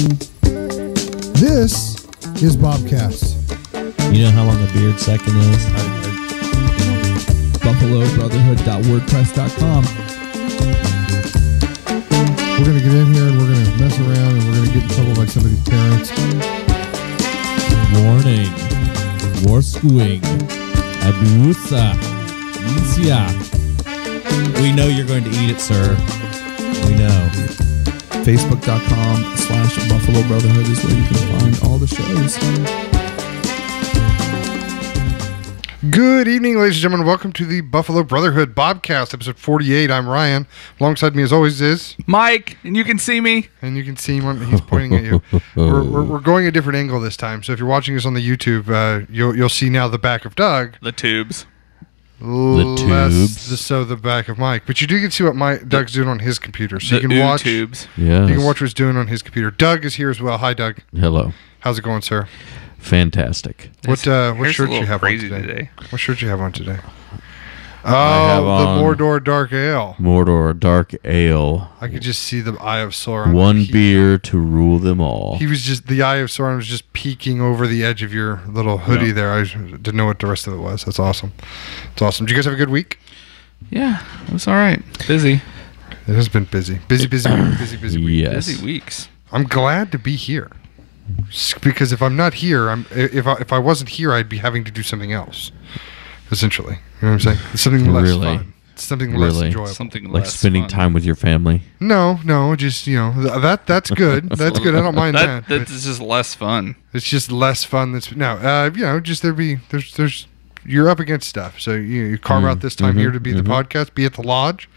This is BOBcast. You know how long a beard second is? BuffaloBrotherhood.wordpress.com. We're going to get in here and we're going to mess around and we're going to get in trouble by somebody's parents. Warning. Warskewing. Abusa. Isia. We know you're going to eat it, sir. We know. Facebook.com/Buffalo Brotherhood is where you can find all the shows. Good evening, ladies and gentlemen. Welcome to the Buffalo Brotherhood BOBcast, episode 48. I'm Ryan. Alongside me, as always, is Mike, and you can see me. And you can see him. He's pointing at you. We're going a different angle this time. So if you're watching us on the YouTube, you'll see now the back of Doug. The tubes. So the back of Mike. But you do get to see what Doug's doing on his computer. So you can watch tubes. Yes. You can watch what he's doing on his computer. Doug is here as well. Hi, Doug. Hello. How's it going, sir? Fantastic. What shirt you have on today? What shirt you have on today? Oh, the Mordor Dark Ale. Mordor Dark Ale. I could just see the Eye of Sauron. One beer to rule them all. The Eye of Sauron was just peeking over the edge of your little hoodie there. I didn't know what the rest of it was. That's awesome. It's awesome. Did you guys have a good week? Yeah, it was all right. Busy. It has been busy. Busy week. Yes. Busy weeks. I'm glad to be here. Because if I'm not here, if I wasn't here, I'd be having to do something else. Essentially, you know what I'm saying? It's something less fun. It's something less enjoyable. Something like less spending fun. time with your family. No, just that's good. That's good. I don't mind that. That's just less fun. It's just less fun. Just there's you're up against stuff. So you carve out this time here to be the podcast, be at the lodge,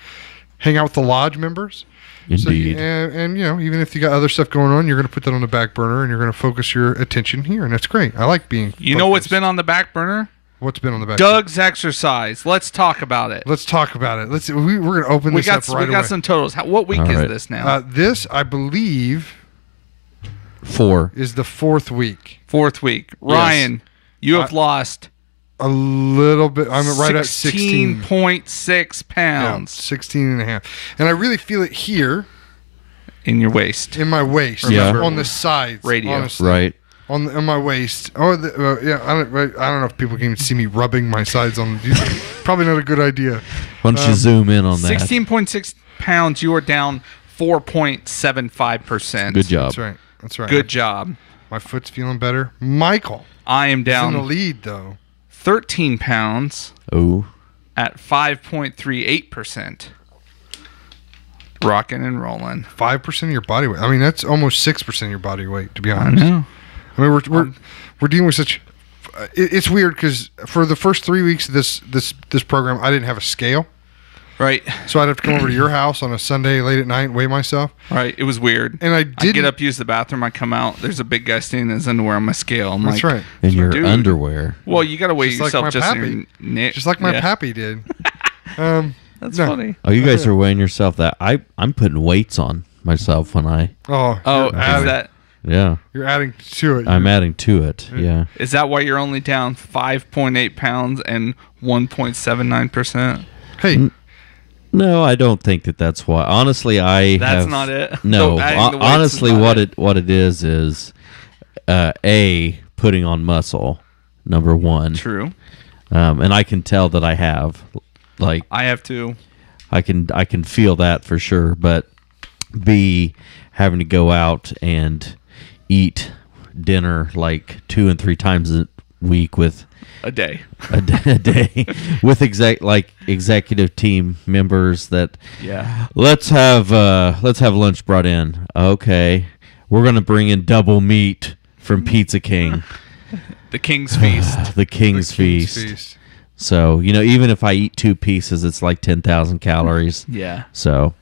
hang out with the lodge members. Indeed. So, and even if you got other stuff going on, you're going to put that on the back burner and you're going to focus your attention here, and that's great. I like being. You know what's been on the back burner? What's been on the back? Doug's exercise. Let's talk about it. We're going to open this up right away. We got some totals. What week is this now? This, I believe, 4 is the fourth week. Fourth week. Ryan, you have lost a little bit. I'm right at 16.6 pounds. 16 and a half. And I really feel it here. In your waist. In my waist. Yeah. On the sides. Radio. Honestly. Right. On my waist. I don't know if people can even see me rubbing my sides on. Probably not a good idea. Why don't you zoom in on that? 16.6 pounds. You are down 4.75%. Good job. That's right. Good job. My foot's feeling better. Michael. I am down. He's in the lead, though. 13 pounds. Oh. At 5.38%. Rocking and rolling. 5% of your body weight. I mean, that's almost 6% of your body weight, to be honest. I know. I mean, we're dealing with such. It's weird because for the first 3 weeks of this program, I didn't have a scale. Right. So I'd have to come over to your house on a Sunday late at night and weigh myself. Right. It was weird. And I get up, use the bathroom. I come out. There's a big guy standing in his underwear on my scale. I'm That's like, right. In your underwear. Well, you got to weigh yourself like just in your just like my pappy did. That's funny. Oh, you guys are weighing yourself that. I'm putting weights on myself when I. Oh, is that? Yeah. You're adding to it. I'm adding to it. Yeah. Is that why you're only down 5.8 pounds and 1.79%? Hey. No, I don't think that's why. Honestly, That's not it. No, honestly, what it is putting on muscle. Number one. True. And I can tell that I have. Like I have too. I can feel that for sure. But B, having to go out and eat dinner like 2 and 3 times a week with a day with executive team members that yeah, let's have lunch brought in. Okay, we're gonna bring in double meat from Pizza King. The King's Feast. The King's Feast. So even if I eat 2 pieces, it's like 10,000 calories. Yeah. So,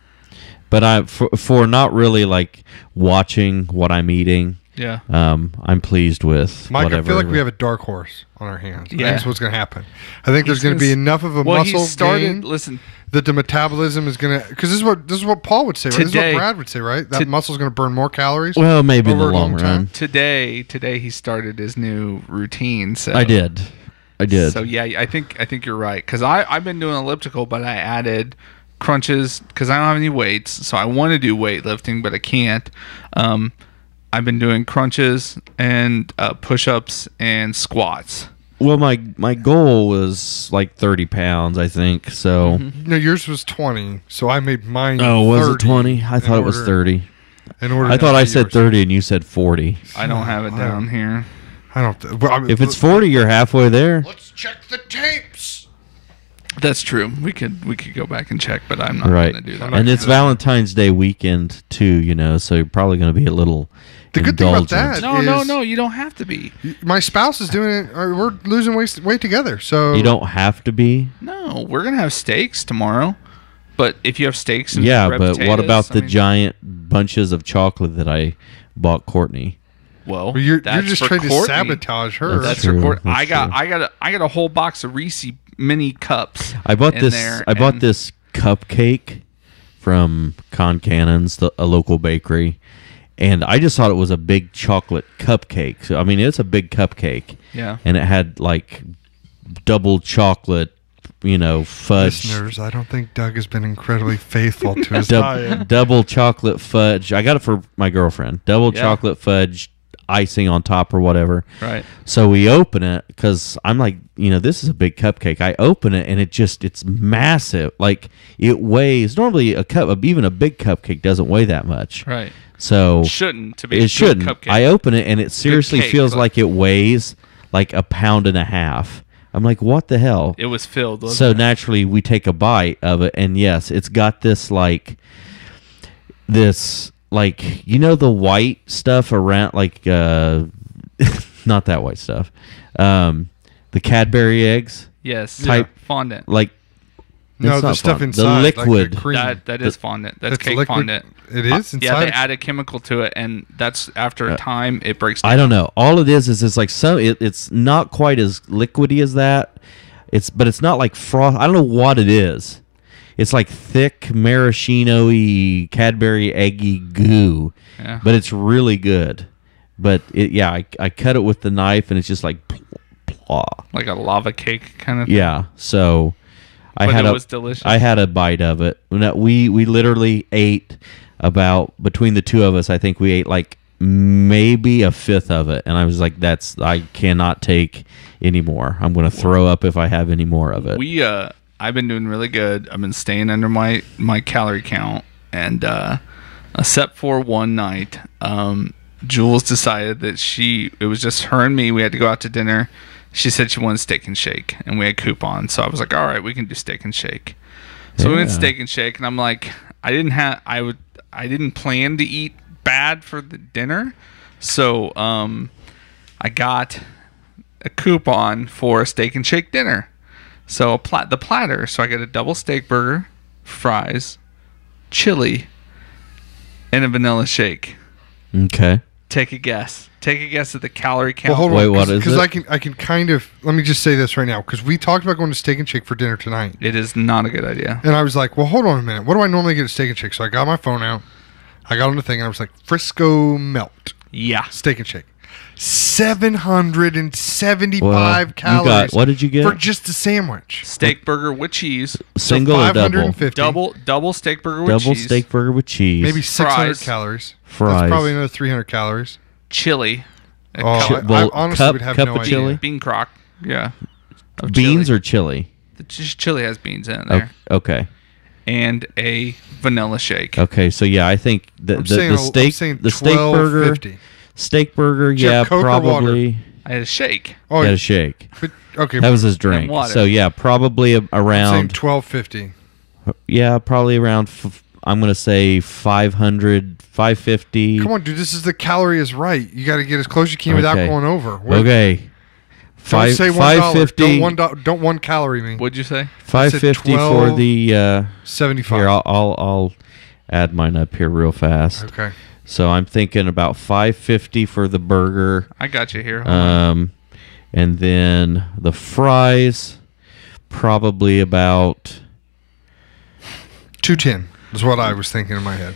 but for not really like watching what I'm eating. Yeah. I'm pleased with Mike, whatever. I feel like we have a dark horse on our hands. Yeah. That's what's going to happen. I think there's going to be enough of a muscle gain that the metabolism is going to... Because this is what Paul would say, right? This is what Brad would say, right? That muscle's going to burn more calories. Well, maybe in the long run. Today he started his new routine. So I did. So yeah, I think you're right. Because I've been doing elliptical, but I added crunches because I don't have any weights. So I want to do weightlifting, but I can't. I've been doing crunches and push-ups and squats. Well, my goal was like 30 pounds, I think. So No, yours was 20, so I made mine. Oh, was it 30 20? I thought it was 30. In order I thought I to said yours. 30 and you said 40. I don't have it down here. I don't. Well, I mean, If it's 40, you're halfway there. let's check the tapes. That's true. We could go back and check, but I'm not Right. going to do that. And it's Valentine's Day weekend too, you know, so you're probably going to be a little The good thing about indulgent. that No, you don't have to be. my spouse is doing it. We're losing weight together, so You don't have to be. No, we're going to have steaks tomorrow. But if you have steaks and Yeah, red but what potatoes, about I the mean, giant bunches of chocolate that I bought Courtney? Well, Well, you're that's just for trying to Courtney. sabotage her. That's true. for Courtney. That's I got a whole box of Reese mini cups. I bought in this. there, I bought and this cupcake from Cannon's, a local bakery, and I just thought it was a big chocolate cupcake. So I mean, it's a big cupcake. Yeah. And it had like double chocolate, you know, fudge. Listeners, I don't think Doug has been incredibly faithful to his diet. Double chocolate fudge. I got it for my girlfriend. Double Yeah. chocolate fudge, icing on top or whatever. Right. So we open it because I'm like, you know, this is a big cupcake. I open it and it's massive. Like it weighs, normally even a big cupcake doesn't weigh that much. Right. So Shouldn't to be. a it good shouldn't. Cupcake. I open it and it seriously cake, feels but- like it weighs like a pound and a half. I'm like, what the hell? It was filled. Wasn't So it? naturally we take a bite of it, and yes, it's got this you know, the white stuff around, like not that white stuff, the Cadbury eggs, Yes. type- fondant. like No, it's the not stuff fondant. inside, the like the liquid. cream. That is fondant. That's It's cake liquid. fondant. It is inside. Yeah, they add a chemical to it, and that's after a time it breaks down. I don't know. All it is it's like it's not quite as liquidy as that. But it's not like frost. I don't know what it is. It's like thick maraschino-y Cadbury eggy goo, Yeah. but it's really good. But I cut it with the knife and it's just like plah. Like a lava cake kind of. Yeah. So But I it was delicious. I had a bite of it. We literally ate about, between the two of us, I think we ate like maybe a fifth of it, and I was like, I cannot take any more. I'm going to throw up if I have any more of it. I've been doing really good. I've been staying under my calorie count, and except for one night, Jules decided that it was just her and me. We had to go out to dinner. She said she wanted steak and shake, and we had coupons. So I was like, all right, we can do steak and shake. So we went Yeah. steak and shake, and I'm like, I didn't plan to eat bad for the dinner, so I got a coupon for a steak and shake dinner. So the platter. So I get a double steak burger, fries, chili, and a vanilla shake. Okay. Take a guess. Take a guess at the calorie count. Well, hold Wait, on, what is because it? I can kind of let me just say this right now, because we talked about going to Steak and Shake for dinner tonight, It is not a good idea. and I was like, well, hold on a minute, what do I normally get at Steak and Shake? So I got my phone out, I got on the thing, and I was like, Frisco Melt Yeah. Steak and Shake, 775 Well, calories. what did you get? for just a sandwich? Steak burger with cheese. Single or double? 550, Double steak burger with Double cheese. steak burger with cheese. maybe 600 Fries. calories. Fries. That's probably another 300 calories. Chili. A Oh, cup- Well, I honestly cup- would have cup no of idea. chili? bean crock. Yeah. Of beans chili. or chili? Just chili has beans in it there. Okay. And a vanilla shake. Okay. So yeah, I think I'm saying the steak burger, 12.50. steak burger, Did you yeah, have Coke or probably I had a shake. Oh, had a shake. but, okay. That was his drink. water. So yeah, probably I'm saying around 12.50. yeah, probably around I'm going to say 500, 550. Come on, dude. This is the calorie is right. You got to get as close as you can without Okay. going over. Okay. Don't say $1. 550. Don't one calorie me. What'd you say? 550 for 12. the 75. here I'll add mine up here real fast. Okay. So I'm thinking about 550 for the burger. I got you here. And then the fries probably about 210 is what I was thinking in my head.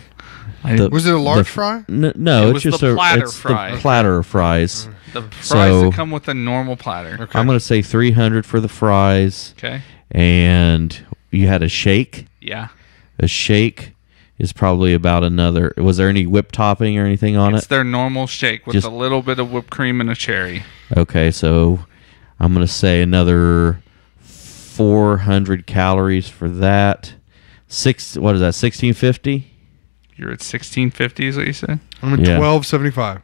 the, Was it a large the- fry? No, It it's was just the platter it's fry. the platter of fries. The fries so- that come with a normal platter. Okay. I'm going to say 300 for the fries. Okay. And you had a shake. Yeah. A shake is probably about another. Was there any whipped topping or anything on It's it? their normal shake with Just- a little bit of whipped cream and a cherry. Okay, so I'm going to say another 400 calories for that. What is that? 1650? You're at 1650 is what you said? I'm at Yeah. 1275.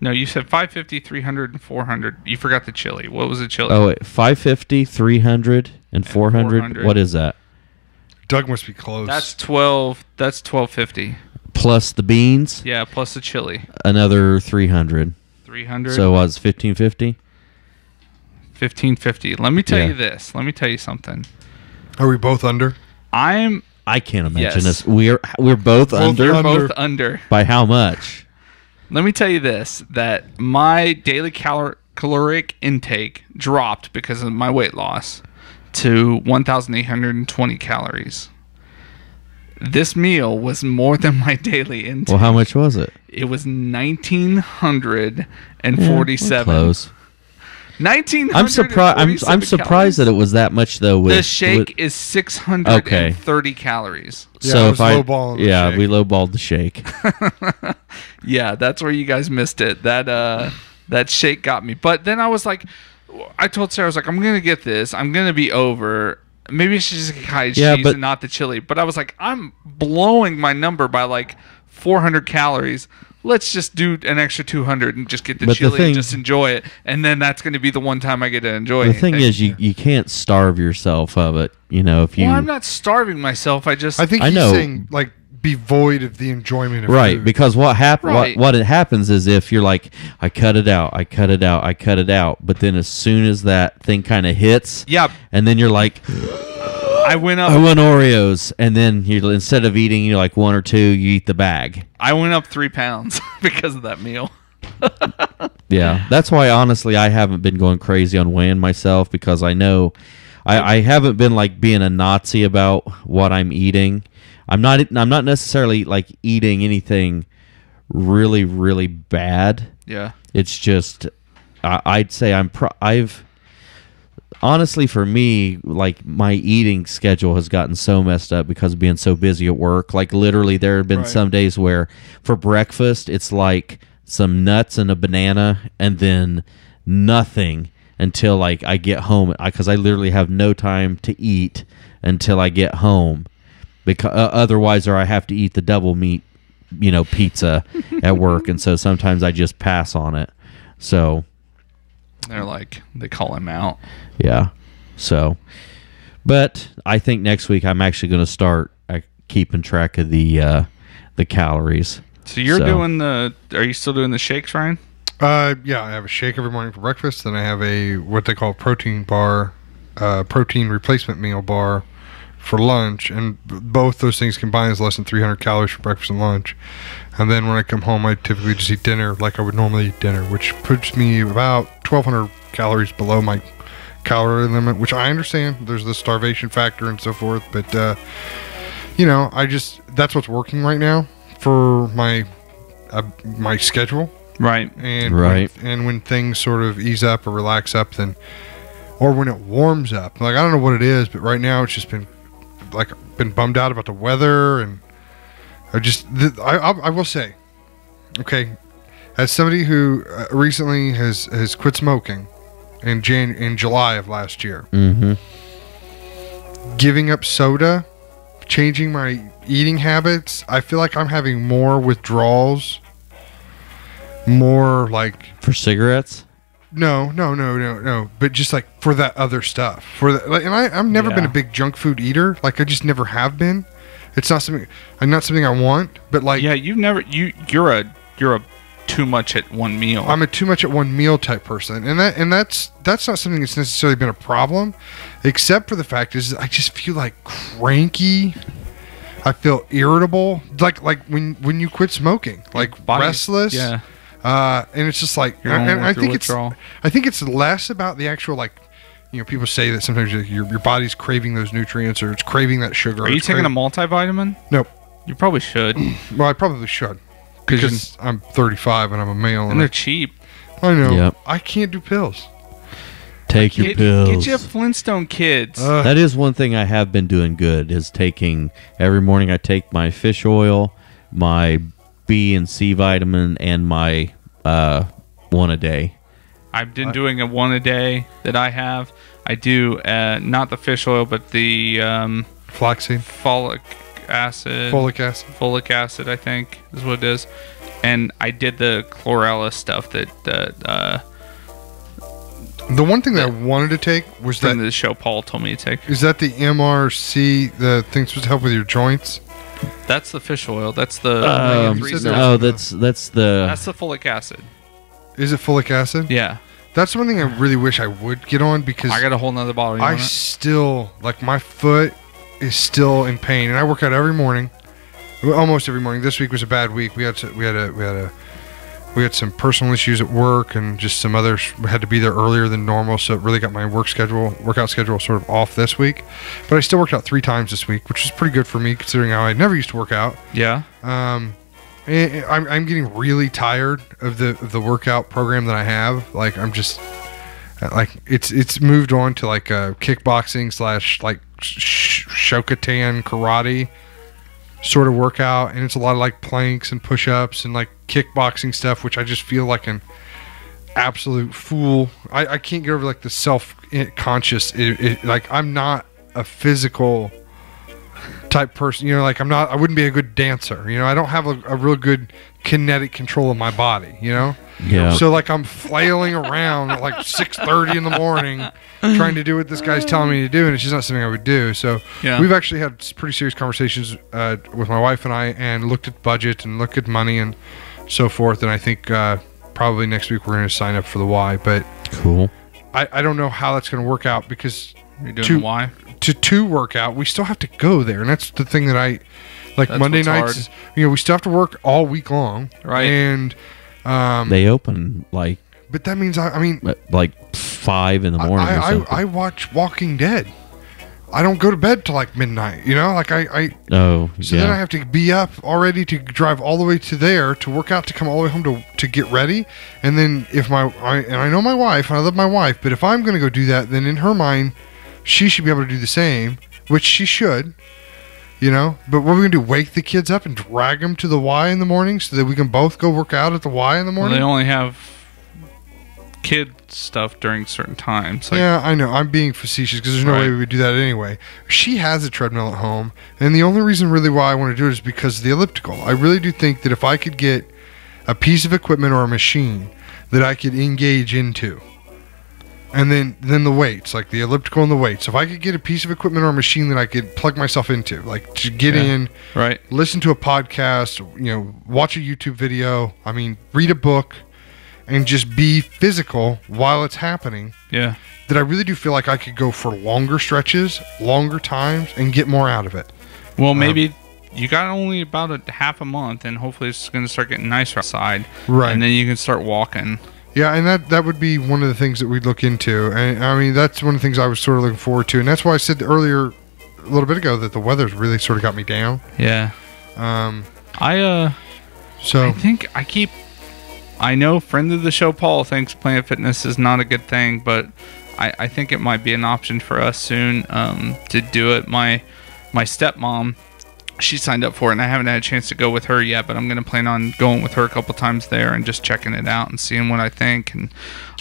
No, you said 550, 300, and 400. You forgot the chili. What was the chili? Oh, wait, 550, 300, and 400. 400. What is that? Doug must be close. That's 12. That's 1250. Plus the beans, Yeah, plus the chili. another 300. 300. So was 1550? 1550. Let me tell Yeah. you this. Let me tell you something. Are we both under? I can't imagine Yes. this. We're both under. We're Under. both under. By how much? Let me tell you this, that my daily caloric intake dropped because of my weight loss to 1,820 calories. This meal was more than my daily intake. Well, how much was it? It was 1,947. Close. 1,947 I'm surprised. I'm surprised that it was that much though. The shake is 630 calories. Yeah, So I if was lowballing the shake. we lowballed the shake. Yeah, that's where you guys missed it. That shake got me. But then I was like, I told Sarah, I was like, I'm gonna get this. I'm gonna be over. Maybe I should just get cottage cheese and not the chili. But I was like, I'm blowing my number by like 400 calories. Let's just do an extra 200 and just get the chili and just enjoy it. And then that's going to be the one time I get to enjoy it. The thing is, you can't starve yourself of it. You know, if you. Well, I'm not starving myself. I think he's saying like be void of the enjoyment of right, food. because what Right. what it happens is if you're like, I cut it out, but then as soon as that thing kind of hits, Yeah. and then you're like, I went up. I want Oreos, and then you instead of eating like one or two, you eat the bag. I went up 3 pounds because of that meal. Yeah, that's why honestly I haven't been going crazy on weighing myself because I know I haven't been like being a Nazi about what I'm eating. I'm not necessarily like eating anything really really bad. Yeah. It's just I'd say I've honestly for me like my eating schedule has gotten so messed up because of being so busy at work. Like literally there have been Right. some days where for breakfast it's like some nuts and a banana and then nothing until like I get home because I literally have no time to eat until I get home because otherwise or I have to eat the double meat pizza at work and so sometimes I just pass on it. So They call him out. yeah. So, but I think next week I'm actually going to start keeping track of the calories. So you're doing are you still doing the shakes, Ryan? Yeah, I have a shake every morning for breakfast. Then I have a what they call protein bar, protein replacement meal bar for lunch, and both those things combined is less than 300 calories for breakfast and lunch. And then when I come home, I typically just eat dinner like I would normally eat dinner, which puts me about 1,200 calories below my calorie limit, which I understand. There's the starvation factor and so forth, but that's what's working right now for my schedule. Right. And Right. when things sort of ease up or relax up, then, or when it warms up, like I don't know what it is, but right now it's just been bummed out about the weather, and I will say, okay, as somebody who recently has quit smoking in July of last year, giving up soda, changing my eating habits, I feel like I'm having more withdrawals. More like For cigarettes? no, but just like for that other stuff. And I've never been a big junk food eater. Like I just never have been. It's not something I want. But like Yeah, you're a too much at one meal. I'm a too much at one meal type person, and that's not something that's necessarily been a problem, except for the fact is I just feel like cranky. I feel irritable, like when you quit smoking, like restless. Yeah. And it's just like, and I think it's less about the actual people say that sometimes your body's craving those nutrients or it's craving that sugar. Are you taking a multivitamin? Nope. You probably should. Well, I probably should because I'm 35 and I'm a male And they're cheap. I know. Yep. I can't do pills. Take your pills. Get you Flintstone kids. That is one thing I have been doing good, is taking, every morning I take my fish oil, my B and C vitamin, and my one a day. I've been doing a one a day that I have. I do not the fish oil, but the flaxseed, folic acid. Folic acid, I think, is what it is. And I did the chlorella stuff that the one thing that I wanted to take was from that the show Paul told me to take. Is that the MRC, the thing supposed to help with your joints? That's the fish oil. That's the no, that's the folic acid. Is it folic acid? Yeah. That's one thing I really wish I would get on, because I got a whole nother bottle. I still, like, my foot is still in pain, and I work out every morning, almost every morning. This week was a bad week. We had some personal issues at work, and just some others had to be there earlier than normal, so it really got my workout schedule sort of off this week. But I still worked out 3 times this week, which is pretty good for me considering how I never used to work out. Yeah. I'm getting really tired of the workout program that I have. Like, I'm just like, it's moved on to like kickboxing / like Shokotan karate sort of workout, and it's a lot of like planks and push-ups and like kickboxing stuff, which I just feel like an absolute fool. I can't get over like the self-conscious, like, I'm not a physical type person, you know, like I wouldn't be a good dancer, you know, I don't have a real good kinetic control of my body, you know. Yeah. So like I'm flailing around at like 6:30 in the morning trying to do what this guy's telling me to do, and it's just not something I would do. So we've actually had pretty serious conversations with my wife and I, and looked at budget and looked at money and so forth, and I think probably next week we're going to sign up for the Y. But cool. I don't know how that's going to work out, because you're doing the Y to work out, we still have to go there, and that's the thing that I like. That's Monday what's nights, hard. you know, we still have to work all week long, right? And they open like, but that means I mean like 5 in the morning. I watch Walking Dead. I don't go to bed till like midnight, you know, like then I have to be up already to drive all the way to there to work out, to come all the way home to get ready. And then if I know my wife, and I love my wife, but if I'm going to go do that, then in her mind, she should be able to do the same, which she should, you know. But what are we going to do, wake the kids up and drag them to the Y in the morning so that we can both go work out at the Y in the morning? Well, they only have kid stuff during certain times. Like, yeah, I know. I'm being facetious, because there's no way we would do that anyway. She has a treadmill at home, and the only reason really why I want to do it is because of the elliptical. I really do think that if I could get a piece of equipment or a machine that I could engage into, and then the weights, like the elliptical and the weights. If I could get a piece of equipment or a machine that I could plug myself into, like to get in, right, listen to a podcast, you know, watch a YouTube video, I mean, read a book, and just be physical while it's happening. Yeah. That I really do feel like I could go for longer stretches, longer times, and get more out of it. Well, maybe you got only about a half a month, and hopefully it's going to start getting nicer outside. Right. And then you can start walking. Yeah, and that would be one of the things that we'd look into. And I mean, that's one of the things I was sort of looking forward to. And that's why I said earlier, a little bit ago, that the weather's really sort of got me down. Yeah. So I think I know friend of the show Paul thinks Planet Fitness is not a good thing, but I think it might be an option for us soon to do it. My stepmom, she signed up for it, and I haven't had a chance to go with her yet, but I'm going to plan on going with her a couple times there and just checking it out and seeing what I think. And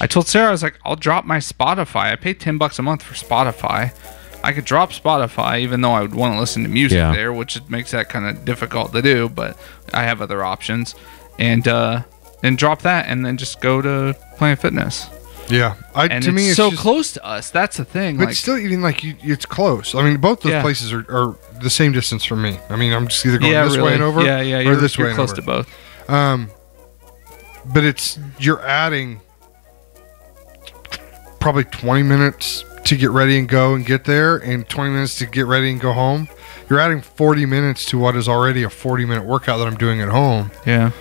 I told Sarah, I was like, I'll drop my Spotify. I pay $10 a month for Spotify. I could drop Spotify, even though I would want to listen to music there, which makes that kind of difficult to do, but I have other options. And then drop that and then just go to Planet Fitness. Yeah, to me, it's so close to us. That's the thing. But still, even like it's close. I mean, both those places are the same distance from me. I mean, I'm just either going this way and over, or this way and close over. to both. But you're adding probably 20 minutes to get ready and go and get there, and 20 minutes to get ready and go home. You're adding 40 minutes to what is already a 40-minute workout that I'm doing at home. Yeah.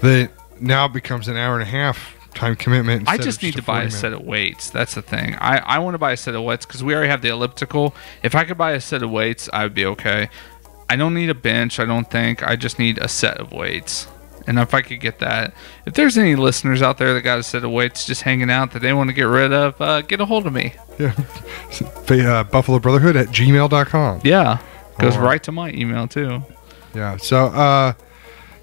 That now becomes an hour and a half time commitment. I just need to buy a set of weights. That's the thing. I want to buy a set of weights because we already have the elliptical. If I could buy a set of weights, I would be okay. I don't need a bench, I don't think. I just need a set of weights. And if I could get that, if there's any listeners out there that got a set of weights just hanging out that they want to get rid of, get a hold of me. Yeah. Buffalo Brotherhood at gmail.com. Yeah. Goes right to my email, too. Yeah. So,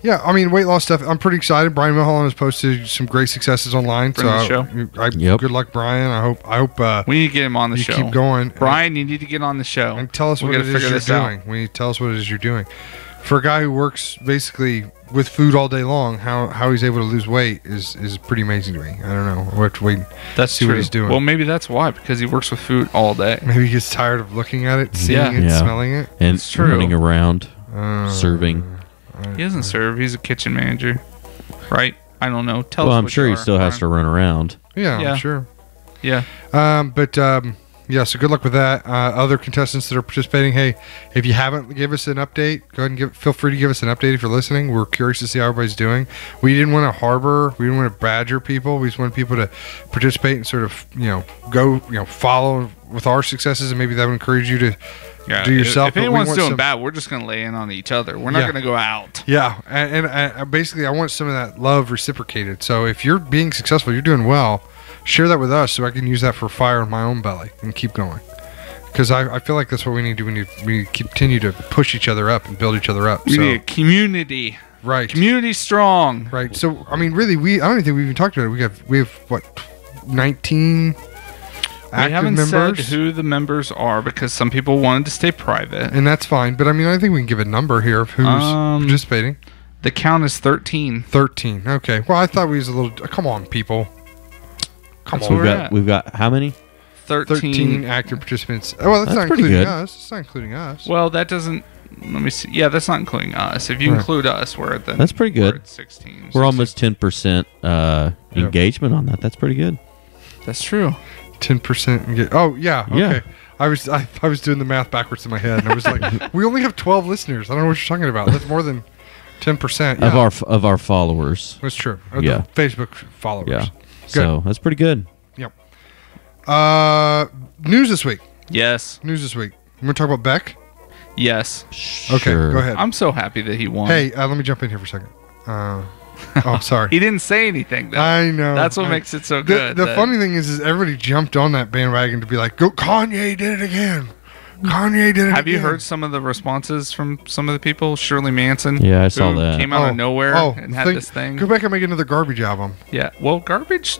yeah, I mean, weight loss stuff. I'm pretty excited. Brian Milholland has posted some great successes online. Friend of the So, good luck, Brian. I hope. We need to get him on the show. Keep going, Brian. You need to get on the show and tell us what it is you're doing. Tell us what it is you're doing. For a guy who works basically with food all day long, how he's able to lose weight is pretty amazing to me. I don't know. We'll have to wait. See what he's doing. Well, maybe that's why, because he works with food all day. Maybe he gets tired of looking at it, seeing it, smelling it, and running around, serving. He doesn't serve. He's a kitchen manager, right? I don't know. Tell us. Well, I'm sure he still has to run around. Yeah, I'm sure. Yeah. Yeah, so good luck with that. Other contestants that are participating, hey, if you haven't give us an update, go ahead and feel free to give us an update if you're listening. We're curious to see how everybody's doing. We didn't want to we didn't want to badger people. We just wanted people to participate and sort of, go, follow with our successes, and maybe that would encourage you to do yourself. If anyone's doing bad, we're just going to lay in on each other. We're not going to go out. Yeah, and basically I want some of that love reciprocated. So if you're being successful, you're doing well, share that with us so I can use that for fire in my own belly and keep going. Because I feel like that's what we need to do. We need to continue to push each other up and build each other up. We need a community. Right. Community strong. Right. So, I mean, really, I don't think we've even talked about it. We have what, 19 active members? We haven't said who the members are because some people wanted to stay private. And that's fine. But, I mean, I think we can give a number here of who's participating. The count is 13. 13. Okay. Well, I thought we was a little... Come on, people. Come on. We've got how many? 13 active participants. Oh, well, that's not including us. It's not including us. Well, that doesn't... Let me see. Yeah, that's not including us. If you include us, we're at the... That's pretty good. We're at 16. We're almost 10% engagement on that. That's pretty good. That's true. 10% engagement. Oh, yeah. Okay. Yeah. I was doing the math backwards in my head, and I was like, we only have 12 listeners. I don't know what you're talking about. That's more than 10%. Yeah. Of our followers. That's true. The Facebook followers. Yeah. Good. So that's pretty good. Yep. News this week. Yes. News this week. We're going to talk about Beck? Yes. Okay, go ahead. I'm so happy that he won. Hey, let me jump in here for a second. Oh, sorry. He didn't say anything, though. I know. That's what makes it so good. The funny thing is everybody jumped on that bandwagon to be like, go, Kanye did it again. Kanye did it again. Have you heard some of the responses from some of the people? Shirley Manson. Yeah, I saw that. Came out of nowhere and had this thing. Go back and make another Garbage album. Yeah. Well, Garbage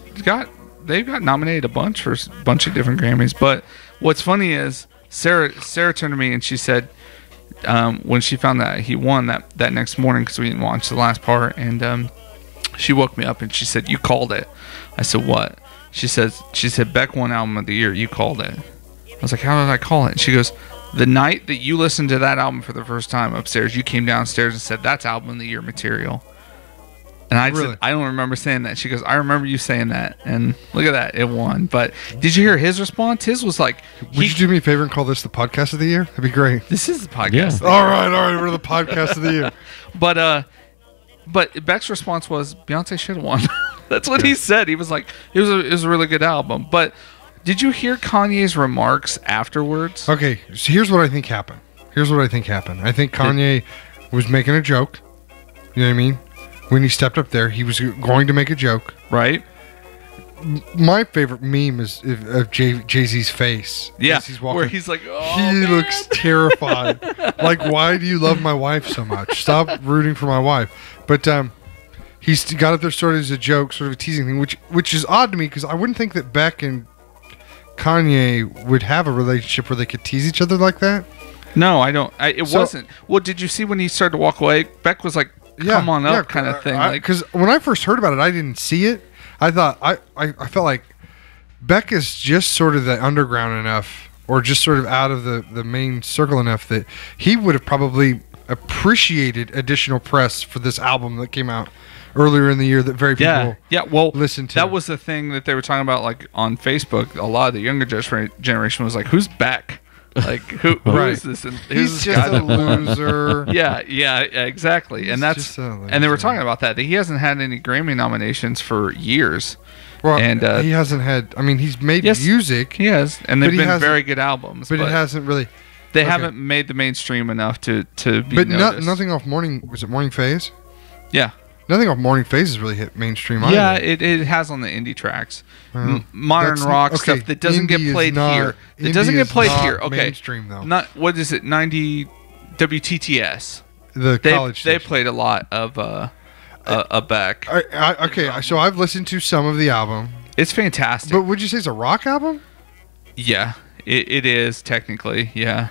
they got nominated a bunch for a bunch of different Grammys. But what's funny is Sarah turned to me and she said, when she found that he won that next morning, because we didn't watch the last part, and she woke me up and she said, "You called it." I said, "What?" She said, "Beck won Album of the Year. You called it." I was like, "How did I call it?" And she goes, "The night that you listened to that album for the first time upstairs, you came downstairs and said, 'That's Album of the Year material.'" And I said, "I don't remember saying that." She goes, "I remember you saying that." And look at that, it won. But did you hear his response? His was like, "Would you do me a favor and call this the podcast of the year? That'd be great." This is the podcast. Yeah. All right, we're the podcast of the year. But Beck's response was, "Beyonce should have won." That's what he said. He was like, it was a really good album. But did you hear Kanye's remarks afterwards? Okay, so here's what I think happened. I think Kanye was making a joke. You know what I mean? When he stepped up there, he was going to make a joke. Right. My favorite meme is of Jay-Z's face. Yeah, he's walking, where he's like, "Oh, he man." looks terrified. Like, why do you love my wife so much? Stop rooting for my wife. But he's got it there sort of as a joke, sort of a teasing thing, which is odd to me because I wouldn't think that Beck and Kanye would have a relationship where they could tease each other like that. No, I don't. It wasn't. Well, did you see when he started to walk away? Beck was like, "Come on up," kind of thing. Because when I first heard about it, I didn't see it. I thought I felt like Beck is just sort of the underground enough, or just sort of out of the main circle enough that he would have probably appreciated additional press for this album that came out earlier in the year that very people listened to. That was the thing that they were talking about, like on Facebook. A lot of the younger generation was like, "Who's Beck? Like who is this? And he's just a loser." Yeah, exactly. And they were talking about that he hasn't had any Grammy nominations for years. Well, and he hasn't had. I mean, he's made music. He has, and they've been very good albums. But it hasn't really. They haven't made the mainstream enough to be noticed. Nothing off Morning. Was it Morning Phase? Yeah. Nothing off Morning Phases really hit mainstream either. Yeah, it has on the indie tracks. Well, Modern that's- rock okay, stuff that doesn't get indie is played not- here. That indie doesn't get is played not here. Okay. mainstream, though. Not what is it? 90 WTTS. The college They station. played a lot of Beck. Okay, so I've listened to some of the album. It's fantastic. But would you say it's a rock album? Yeah, it is technically. Yeah,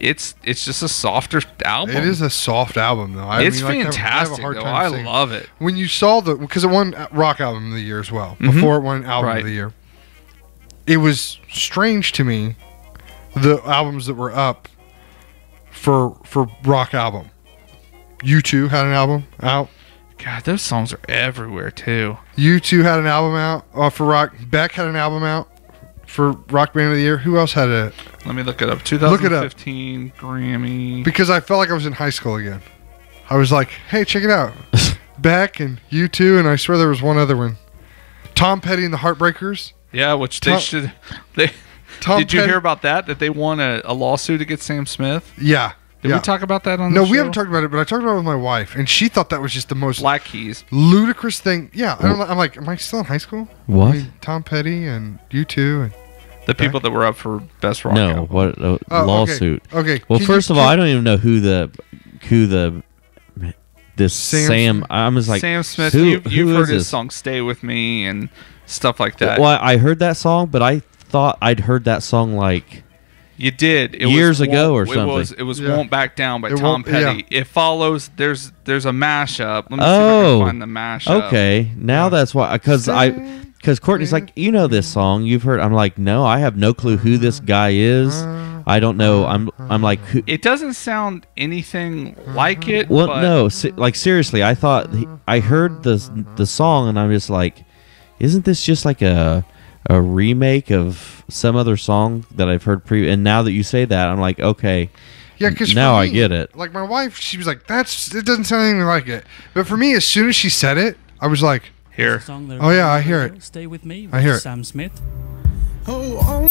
it's just a softer album. It is a soft album, though. It's I have fantastic. a hard Though. time I saying- love it. When you saw because it won Rock Album of the Year as well, before it won Album Right. of the Year, it was strange to me, the albums that were up for Rock Album. U2 had an album out. God, those songs are everywhere too. U2 had an album out for rock. Beck had an album out for Rock Band of the Year. Who else had it? Let me look it up. Look it up. 2015 Grammy. Because I felt like I was in high school again. I was like, hey, check it out. Beck and U2, and I swear there was one other one. Tom Petty and the Heartbreakers. Yeah, which they should. Tom Did you Petty- hear about that? That they won a lawsuit against Sam Smith? Yeah. Did yeah. we talk about that on No, the show? we haven't talked about it, but I talked about it with my wife, and she thought that was just the most Black Keys. ludicrous thing. Yeah, I'm like, am I still in high school? What? I mean, Tom Petty and U2 and The people that were up for best rock No, album. what Oh, lawsuit? Okay. Well, Can first you- of all, I don't even know who this Sam Sam. I'm just like Sam Smith. Who, You've who heard is his this? song "Stay with Me" and stuff like that. Well, I heard that song, but I thought I'd heard that song like You did it Years was ago Won't- or something. It was Yeah. "Won't Back Down" by It Tom won't- Petty. It follows. There's a mashup. Let me see if I Oh. can find the mashup. okay. Now that's why because Courtney's like, you know this song, you've heard. I'm like, no, I have no clue who this guy is. I don't know. I'm like, who? It doesn't sound anything like it. Well, but no, like seriously, I thought I heard the song, and I'm just like, isn't this just like a remake of some other song that I've heard And now that you say that, I'm like, okay, Yeah, because now I get it. Like my wife, she was like, it doesn't sound anything like it. But for me, as soon as she said it, I was like, Here. Oh, yeah, I hear it. Stay with me. I hear it. Sam Smith. oh,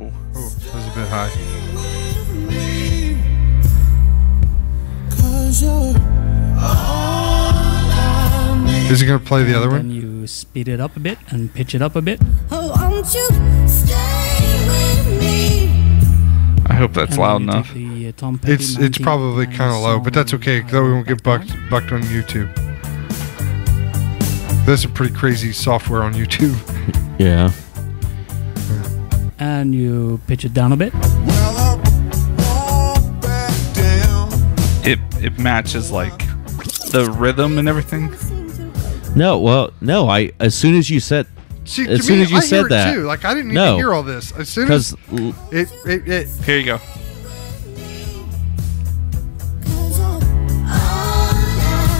that was a bit high. Is he gonna play the other Then one? you speed it up a bit and pitch it up a bit. Oh, won't you stay with me? I hope that's And loud then you enough. take the, Tom Petty It's probably 1999 kind of low, but that's song, okay. Though we won't get Back Down. bucked on YouTube. There's some pretty crazy software on YouTube. Yeah. And you pitch it down a bit. It matches like the rhythm and everything. No, well, no. As soon as you said, See, As to soon me, as you I said hear it that. too. Like I didn't even No. hear all this. As soon as because it Here you go.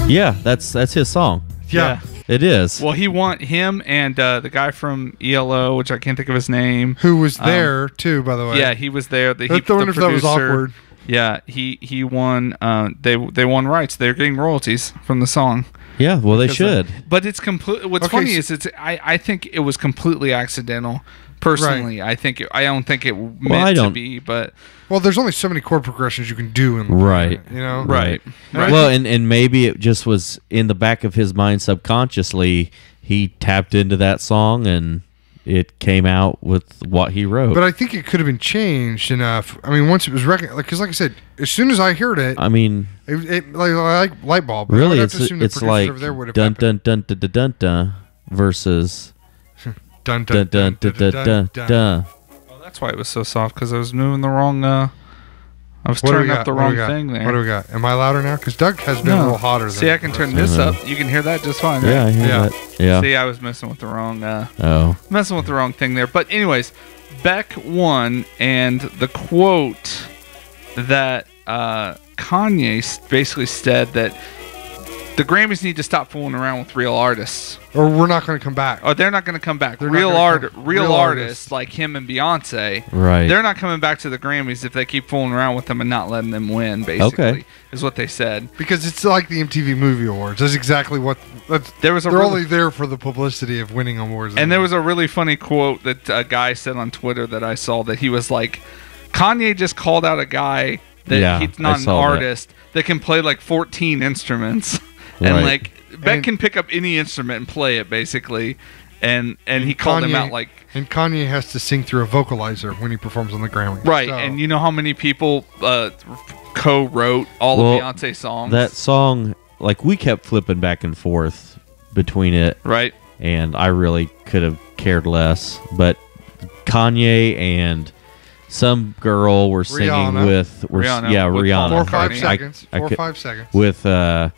yeah, that's his song. yeah. It is. Well, he want him and the guy from ELO, which I can't think of his name. Who was there too, by the way? Yeah, he was there. I wonder if that was awkward. Yeah, he won. They won rights. They're getting royalties from the song. Yeah, well, they Because, should. But it's complete. What's Okay, funny s- is I think it was completely accidental. Personally, I don't think it meant I to don't- be. But Well, there's only so many chord progressions you can do in Right. You know. right. Well, and maybe it just was in the back of his mind subconsciously. He tapped into that song and it came out with what he wrote. But I think it could have been changed enough. I mean, once it was because, like I said, as soon as I heard it, I mean, it like light bulb. I really, would have it's to assume the it's producers like over there would have dun happened. dun dun dun dun dun dun versus Dun dun dun dun dun dun dun. Well, that's why it was so soft because I was moving the wrong. I was What do we turning got? up the What do we wrong got? thing there. What do we got? Am I louder now? Because Doug has been a little hotter. See, than I can the turn rest. this up. You can hear that just fine. Right? Yeah, I hear Yeah. that. Yeah. See, I was messing with the wrong. Oh. Messing with the wrong thing there. But anyways, Beck won, and the quote that Kanye basically said that the Grammys need to stop fooling around with real artists. Or we're not going to come back. Or they're not going to come back. They're not Real gonna come- real real artists artists. like him and Beyonce. Right. They're not coming back to the Grammys if they keep fooling around with them and not letting them win. Basically, Okay. is what they said. Because it's like the MTV Movie Awards. That's exactly what. There was a they're really- only there for the publicity of winning awards. And there was a really funny quote that a guy said on Twitter that I saw that he was like, Kanye just called out a guy that Yeah, he's I not an saw that. artist that can play like 14 instruments. And Right. like Beck can pick up any instrument and play it basically, and he called him out like. And Kanye has to sing through a vocalizer when he performs on the Grammy. Right, So- and you know how many people co-wrote all of Beyonce songs? That song, like, we kept flipping back and forth between it, right. and I really could have cared less. But Kanye and some girl were singing Rihanna. with, Rihanna. yeah, With Rihanna. 4 or McCartney. 5 seconds. 4 or could- 5 seconds. with Paul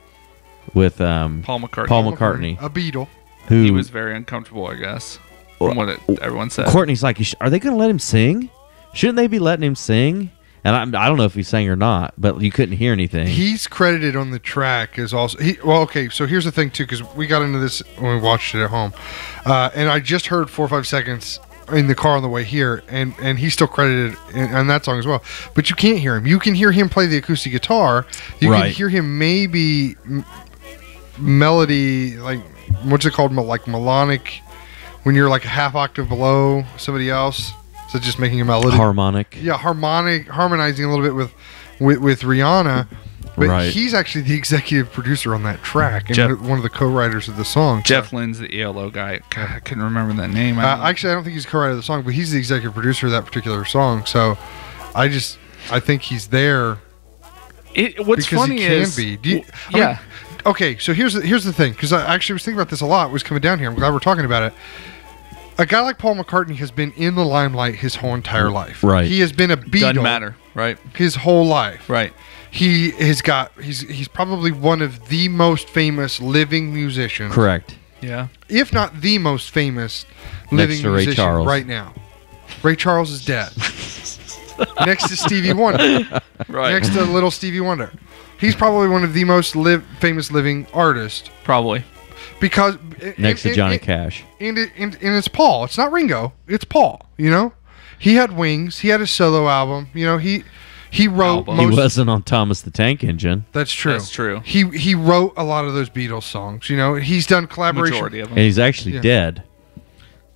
McCartney. Paul McCartney, A Beatle. who He was very uncomfortable, I guess, from what everyone said. Courtney's like, are they going to let him sing? Shouldn't they be letting him sing? And I don't know if he sang or not, but you couldn't hear anything. He's credited on the track as also. Well, okay, so here's the thing, too, because we got into this when we watched it at home. And I just heard 4 or 5 seconds in the car on the way here, and he's still credited on that song as well. But you can't hear him. You can hear him play the acoustic guitar. You can Right. hear him maybe melody, like, what's it called? Like melodic, when you're like a half octave below somebody else. So just making a melody. Harmonic. Yeah, harmonizing a little bit with Rihanna. But Right. he's actually the executive producer on that track and Jeff- one of the co-writers of the song. Jeff Lynne's the ELO guy. God, I couldn't remember that name. Actually, I don't think he's co-writer of the song, but he's the executive producer of that particular song. So I think he's there What's because funny he can is, be. I yeah, mean, okay, so here's the thing, because I actually was thinking about this a lot. Was coming down here. I'm glad we're talking about it. A guy like Paul McCartney has been in the limelight his whole entire life. Right. He has been a Beatle doesn't matter, right? his whole life. Right. He has got. He's probably one of the most famous living musicians. Correct. Yeah. If not the most famous living to Ray musician Charles. right now. Ray Charles is dead. Next to Stevie Wonder. Right. Next to little Stevie Wonder. He's probably one of the most famous living artists Probably. because Next to Johnny Cash. and it's Paul. It's not Ringo. It's Paul. You know, he had Wings. He had a solo album. You know, he wrote Album. He most. wasn't on Thomas the Tank Engine. That's true. That's true. He wrote a lot of those Beatles songs. You know, he's done collaboration. Majority of And them. he's actually Yeah. dead.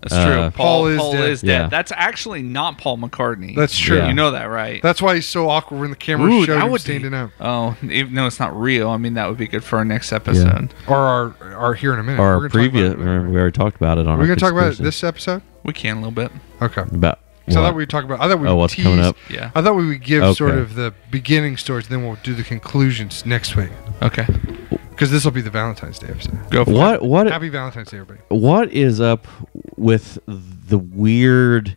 That's true. Paul is Paul dead. is dead. Yeah. That's actually not Paul McCartney. That's true. Yeah. You know that, right? That's why he's so awkward when the camera Ooh, showed that him would standing be- out. Oh, even though it's not real, I mean that would be good for our next episode. Or our here in a minute. Or We're our gonna talk previous. about it. Remember, we already talked about it on We're our going to talk about it conspiracy. this episode. We can a little bit. Okay. About So I what? thought we'd talk about. I thought we Oh, would what's tease, coming up? Yeah. I thought we would give Okay. sort of the beginning stories, then we'll do the conclusions next week Okay. because this will be the Valentine's Day episode. Go for it. What Happy Valentine's Day, everybody! what is up with the weird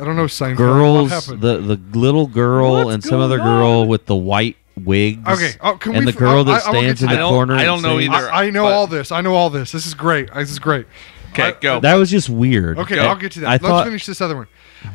I don't know, Seinfeld. girls, What happened? the little girl What's and some other going girl on? with the white wigs? Okay, can and we the girl that I will get stands to in the that. corner. I and don't know sings? either. I know but- all this. I know all this. This is great. This is great. Okay, go. That was just weird. Okay, Go. I'll get to that. I Let's thought- finish this other one.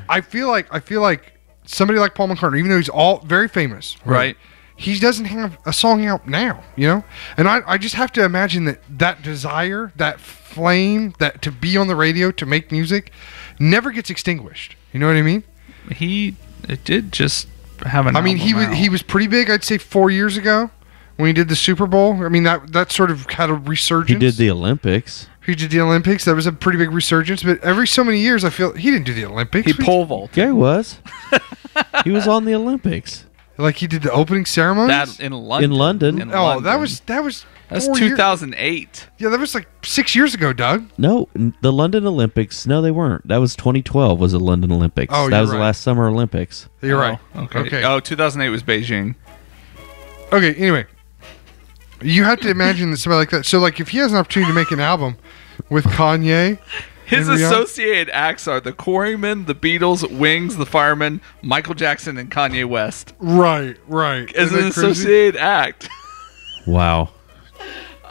I feel like somebody like Paul McCartney, even though he's all very famous, Right. He doesn't have a song out now, you know? And I just have to imagine that desire, that flame, that to be on the radio, to make music, never gets extinguished. You know what I mean? It did just have an. I mean, album out. he was pretty big, I'd say 4 years ago when he did the Super Bowl. I mean, that sort of had a resurgence. He did the Olympics. He did the Olympics. That was a pretty big resurgence. But every so many years, I feel he didn't do the Olympics. He pole vaulted. Yeah, he was. He was on the Olympics Like he did the opening ceremonies. That in London. in London. In Oh, London. that was That's 4 years- 2008. Yeah, that was like 6 years ago, Doug. No, the London Olympics. No, they weren't. That was 2012. Was the London Olympics? Oh, that you're was the right. last Summer Olympics. You're right. Okay. Okay. Oh, 2008 was Beijing. Okay. Anyway, you have to imagine that somebody like that. So, like, if he has an opportunity to make an album with Kanye, His and Rihanna- associated acts are the Quarrymen, the Beatles, Wings, the Firemen, Michael Jackson, and Kanye West. right, As Isn't an that crazy? associated act. Wow.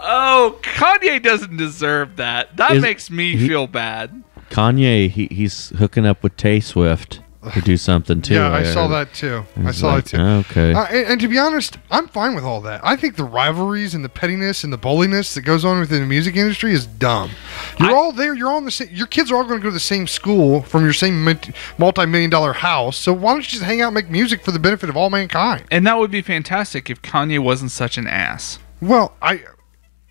Oh, Kanye doesn't deserve that. That Is- makes me he- feel bad. Kanye, he's hooking up with Tay Swift to do something too. Yeah, I saw heard. that too. I It's saw like, that too. Okay. And to be honest, I'm fine with all that. I think the rivalries and the pettiness and the bulliness that goes on within the music industry is dumb. You're all there. You're all in the same. Your kids are all going to go to the same school from your same multi-million-dollar house. So why don't you just hang out and make music for the benefit of all mankind? And that would be fantastic if Kanye wasn't such an ass. Well,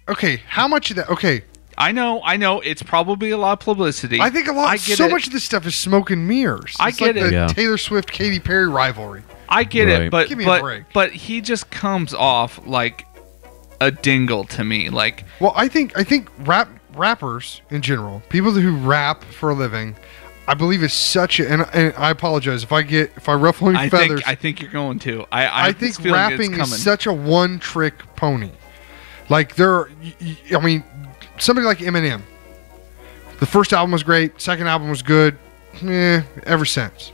okay. How much of that? Okay, I know. It's probably a lot of publicity. I think I get so it. much of this stuff is smoke and mirrors. I It's get like it. the Yeah. Taylor Swift, Katy Perry rivalry. I get Right. it, but Give me a break. but he just comes off like a dingle to me. Like, Well, I think rappers in general, people who rap for a living, I believe is such a, and I apologize if I ruffle any feathers. I think you're going to. I have this think feeling it's rapping coming. is such a one-trick pony. Like I mean, somebody like Eminem. The first album was great. Second album was good. Ever since,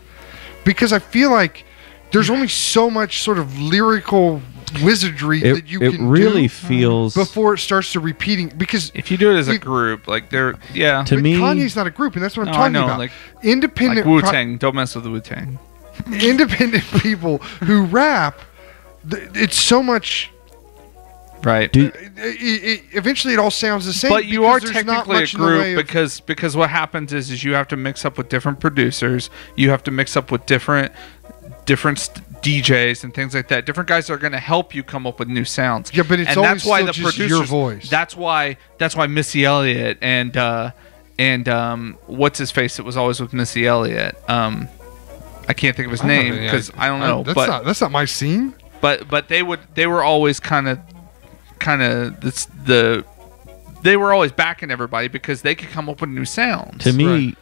because I feel like there's only so much sort of lyrical wizardry that you can really do feels before it starts to repeating. Because if you do it as a group, like to to me, Kanye's not a group, and that's what I'm No, talking I know, about. like Independent Wu Tang. Don't mess with the Wu Tang. independent people who rap, it's so much. Right. Eventually, it all sounds the same. But you because are there's not technically a much in the way group of- because what happens is you have to mix up with different producers. You have to mix up with different DJs and things like that. Different guys that are going to help you come up with new sounds. Yeah, but it's and always that's why still the just producers, your voice. That's why Missy Elliott and what's his face? It was always with Missy Elliott. I can't think of his name because I don't know. That's not my scene. But they were always kind of they were always backing everybody because they could come up with new sounds. to me,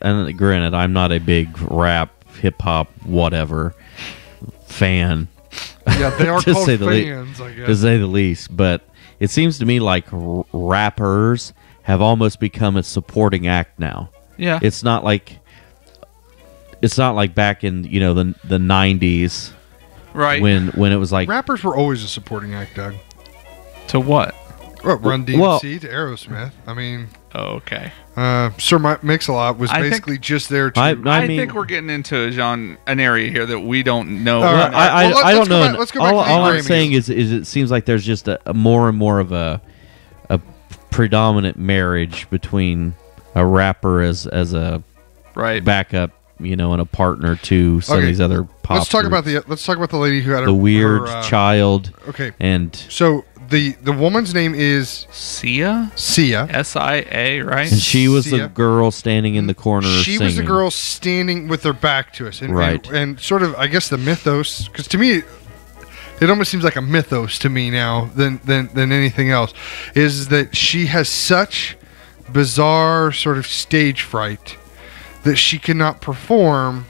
and granted, I'm not a big rap, hip hop, whatever fan. Yeah, they are To called say the fans, I to guess. say the least. But it seems to me like rappers have almost become a supporting act now. Yeah. It's not like back in the 90s, Right. when it was like Rappers were always a supporting act, Doug. To what? Run DMC Well- to Aerosmith. I mean, Oh, okay. Sir Mix-a-Lot was I think- basically just there to. I I mean, think we're getting into an area here that we don't know. All right. I Well, don't let's go know. back- let's go back all to the all I'm Grammys. saying is it seems like there's just a more and more of a predominant marriage between a rapper as a Right. backup, and a partner to some Okay, of these other pop. Let's talk about groups. the lady who had the weird her, child. Okay, And so the woman's name is Sia? Sia. SIA, right? and she was the Sia. girl standing in the corner She singing. was the girl standing with her back to us, and, Right. and sort of, I guess, the mythos. Because to me, it almost seems like a mythos to me now than anything else. Is that she has such bizarre sort of stage fright that she cannot perform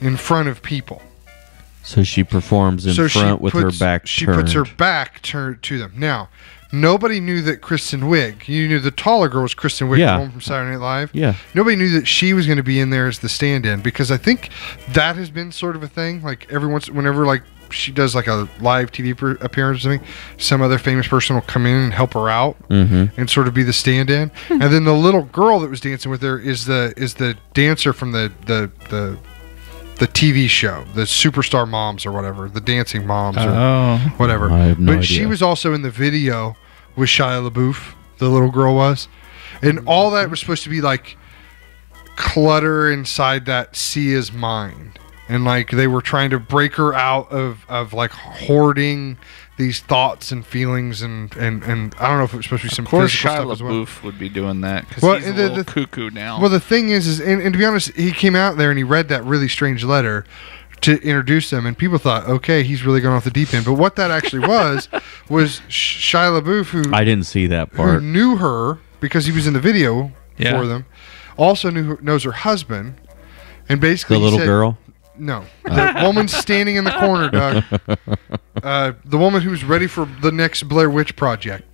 in front of people. So she performs in So front with her back She turned. puts her back turned to them. Now, nobody knew that Kristen Wiig. You knew the taller girl was Kristen Wiig, Yeah. the one from Saturday Night Live. Yeah. Nobody knew that she was going to be in there as the stand-in, because I think that has been sort of a thing. Like whenever like she does like a live TV appearance or something, some other famous person will come in and help her out and sort of be the stand-in. And then the little girl that was dancing with her is the dancer from the TV show, the Superstar Moms or whatever, the Dancing Moms or whatever. I have no but she idea. was also in the video with Shia LaBeouf, the little girl was. And all that was supposed to be like clutter inside that Sia's mind. And like they were trying to break her out of like hoarding these thoughts and feelings and I don't know if it was supposed to be some Of course, physical Shia stuff as well. LaBeouf would be doing that because Well, he's a the- little the- cuckoo now. Well, the thing is and to be honest, he came out there and he read that really strange letter to introduce them, and people thought, okay, he's really going off the deep end. But what that actually was Shia LaBeouf, who I didn't see that who part. knew her because he was in the video Yeah. for them, also knows her husband, and basically The he little said- girl. No, the woman standing in the corner, Doug. The woman who's ready for the next Blair Witch project.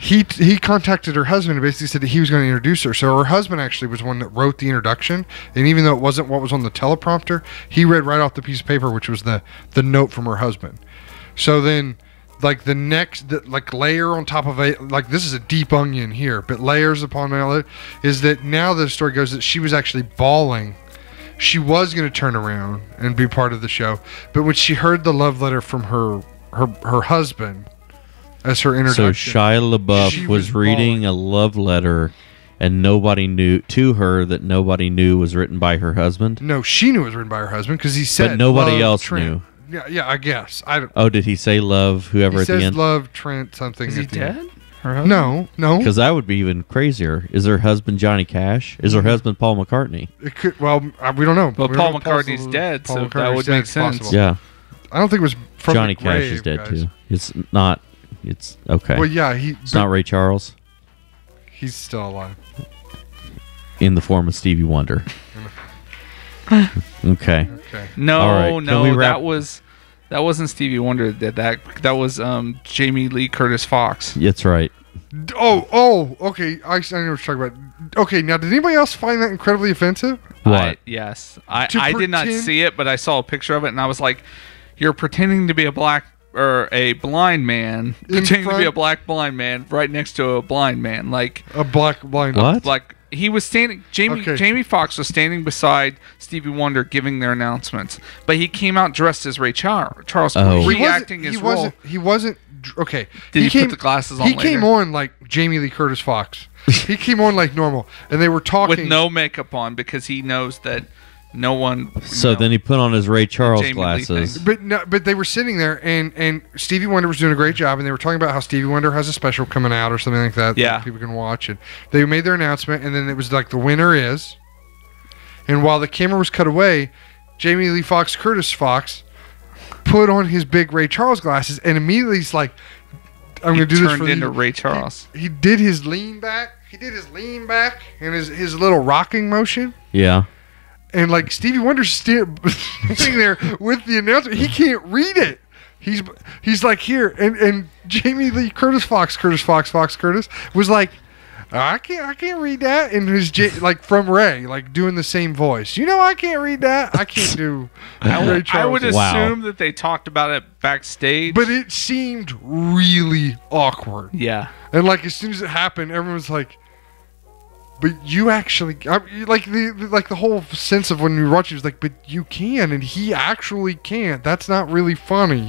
He contacted her husband and basically said that he was going to introduce her. So her husband actually was one that wrote the introduction, and even though it wasn't what was on the teleprompter, he read right off the piece of paper, which was the note from her husband. So then, like the next layer on top of it, like this is a deep onion here, but layers upon layer, is that now the story goes that she was actually bawling. She was going to turn around and be part of the show, but when she heard the love letter from her husband as her So introduction, Shia LaBeouf she was was reading bawling. a love letter, and nobody knew was written by her husband. no, she knew it was written by her husband because he said, But nobody "Love else Trent." knew. Yeah, I guess. I don't. Oh, did he say love whoever He at the says end? love Trent something. is he at the end. dead? Her husband? No. Because that would be even crazier. Is her husband Johnny Cash? Is her husband Paul McCartney? It could. Well, we don't know. Well, We don't Paul know if Paul's McCartney's still- dead, Paul so that McCartney's would dead. make It's sense. possible. Yeah. I don't think it was from Johnny the Cash grave, is dead guys. too. It's not. It's okay. Well, yeah, It's not Ray Charles he's still alive. in the form of Stevie Wonder. Okay. Okay. No, All right, can no, we wrap- that wasn't Stevie Wonder that did that. That was Jamie Lee Curtis Fox. That's right. Okay. I know what you're talking about. Okay, now did anybody else find that incredibly offensive? What? Yes. I To did not pretend- see it, but I saw a picture of it, and I was like, "You're pretending to be a black or a blind man, pretending to be a black blind man right next to a blind man, like." A black blind. What? Like he was standing. Okay. Jamie Foxx was standing beside Stevie Wonder giving their announcements, but he came out dressed as Ray Charles, Oh. reacting his role. He wasn't. Okay. Did he came, put the glasses on He later? came on like Jamie Lee Curtis Fox. He came on like normal, and they were talking with no makeup on because he knows that no one. So then he put on his Ray Charles Jamie Lee glasses. thing. But no, but they were sitting there, and Stevie Wonder was doing a great job, and they were talking about how Stevie Wonder has a special coming out or something like that. Yeah. That people can watch it. They made their announcement, and then it was like the winner is. And while the camera was cut away, Jamie Lee Curtis Fox put on his big Ray Charles glasses, and immediately he's like, "I'm He going to do this turned for into you." Ray Charles. He did his lean back. He did his lean back and his little rocking motion. Yeah. And like Stevie Wonder's sitting there with the announcement, he can't read it. He's like here, and Jamie Lee Curtis Fox was like, I can't read that, and his like from Ray, like doing the same voice. I can't read that. I can't do Ray I Charles. would Wow. assume that they talked about it backstage. But it seemed really awkward, yeah, and like as soon as it happened, everyone was like, "But you actually," like the whole sense of when you watch it was like, "But you can," and he actually can't. That's not really funny,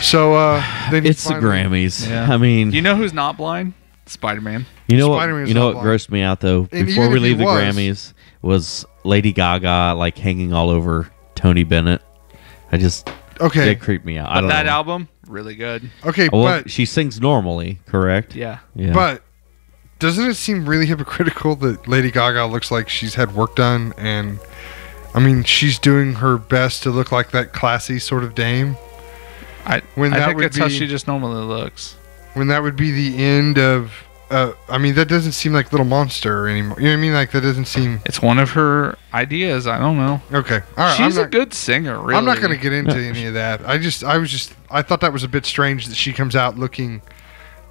So then he It's the finally- Grammys. Yeah. I mean, you know who's not blind? Spider-Man. You know what? Spider-Man's You know not what blind. grossed me out though? And Before even we if he leave the was- Grammys, was Lady Gaga like hanging all over Tony Bennett? Okay, It creeped me out. I But don't that know. album, really good. okay, Well, but she sings normally, correct? Yeah. Yeah. but doesn't it seem really hypocritical that Lady Gaga looks like she's had work done, and I mean she's doing her best to look like that classy sort of dame? I When that think would that's how be- she just normally looks. When that would be the end of, I mean that doesn't seem like Little Monster anymore. You know what I mean? Like that doesn't seem It's one of her ideas. I don't know. okay. All right, She's I'm a not, good singer, really. I'm not going to get into any of that. I thought that was a bit strange that she comes out looking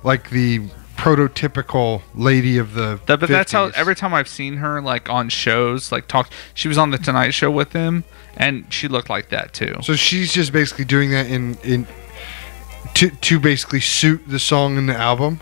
like the prototypical lady of the. But that's how 50s. every time I've seen her like on shows, like talk. She was on the Tonight Show with him, and she looked like that too. So she's just basically doing that in to basically suit the song and the album.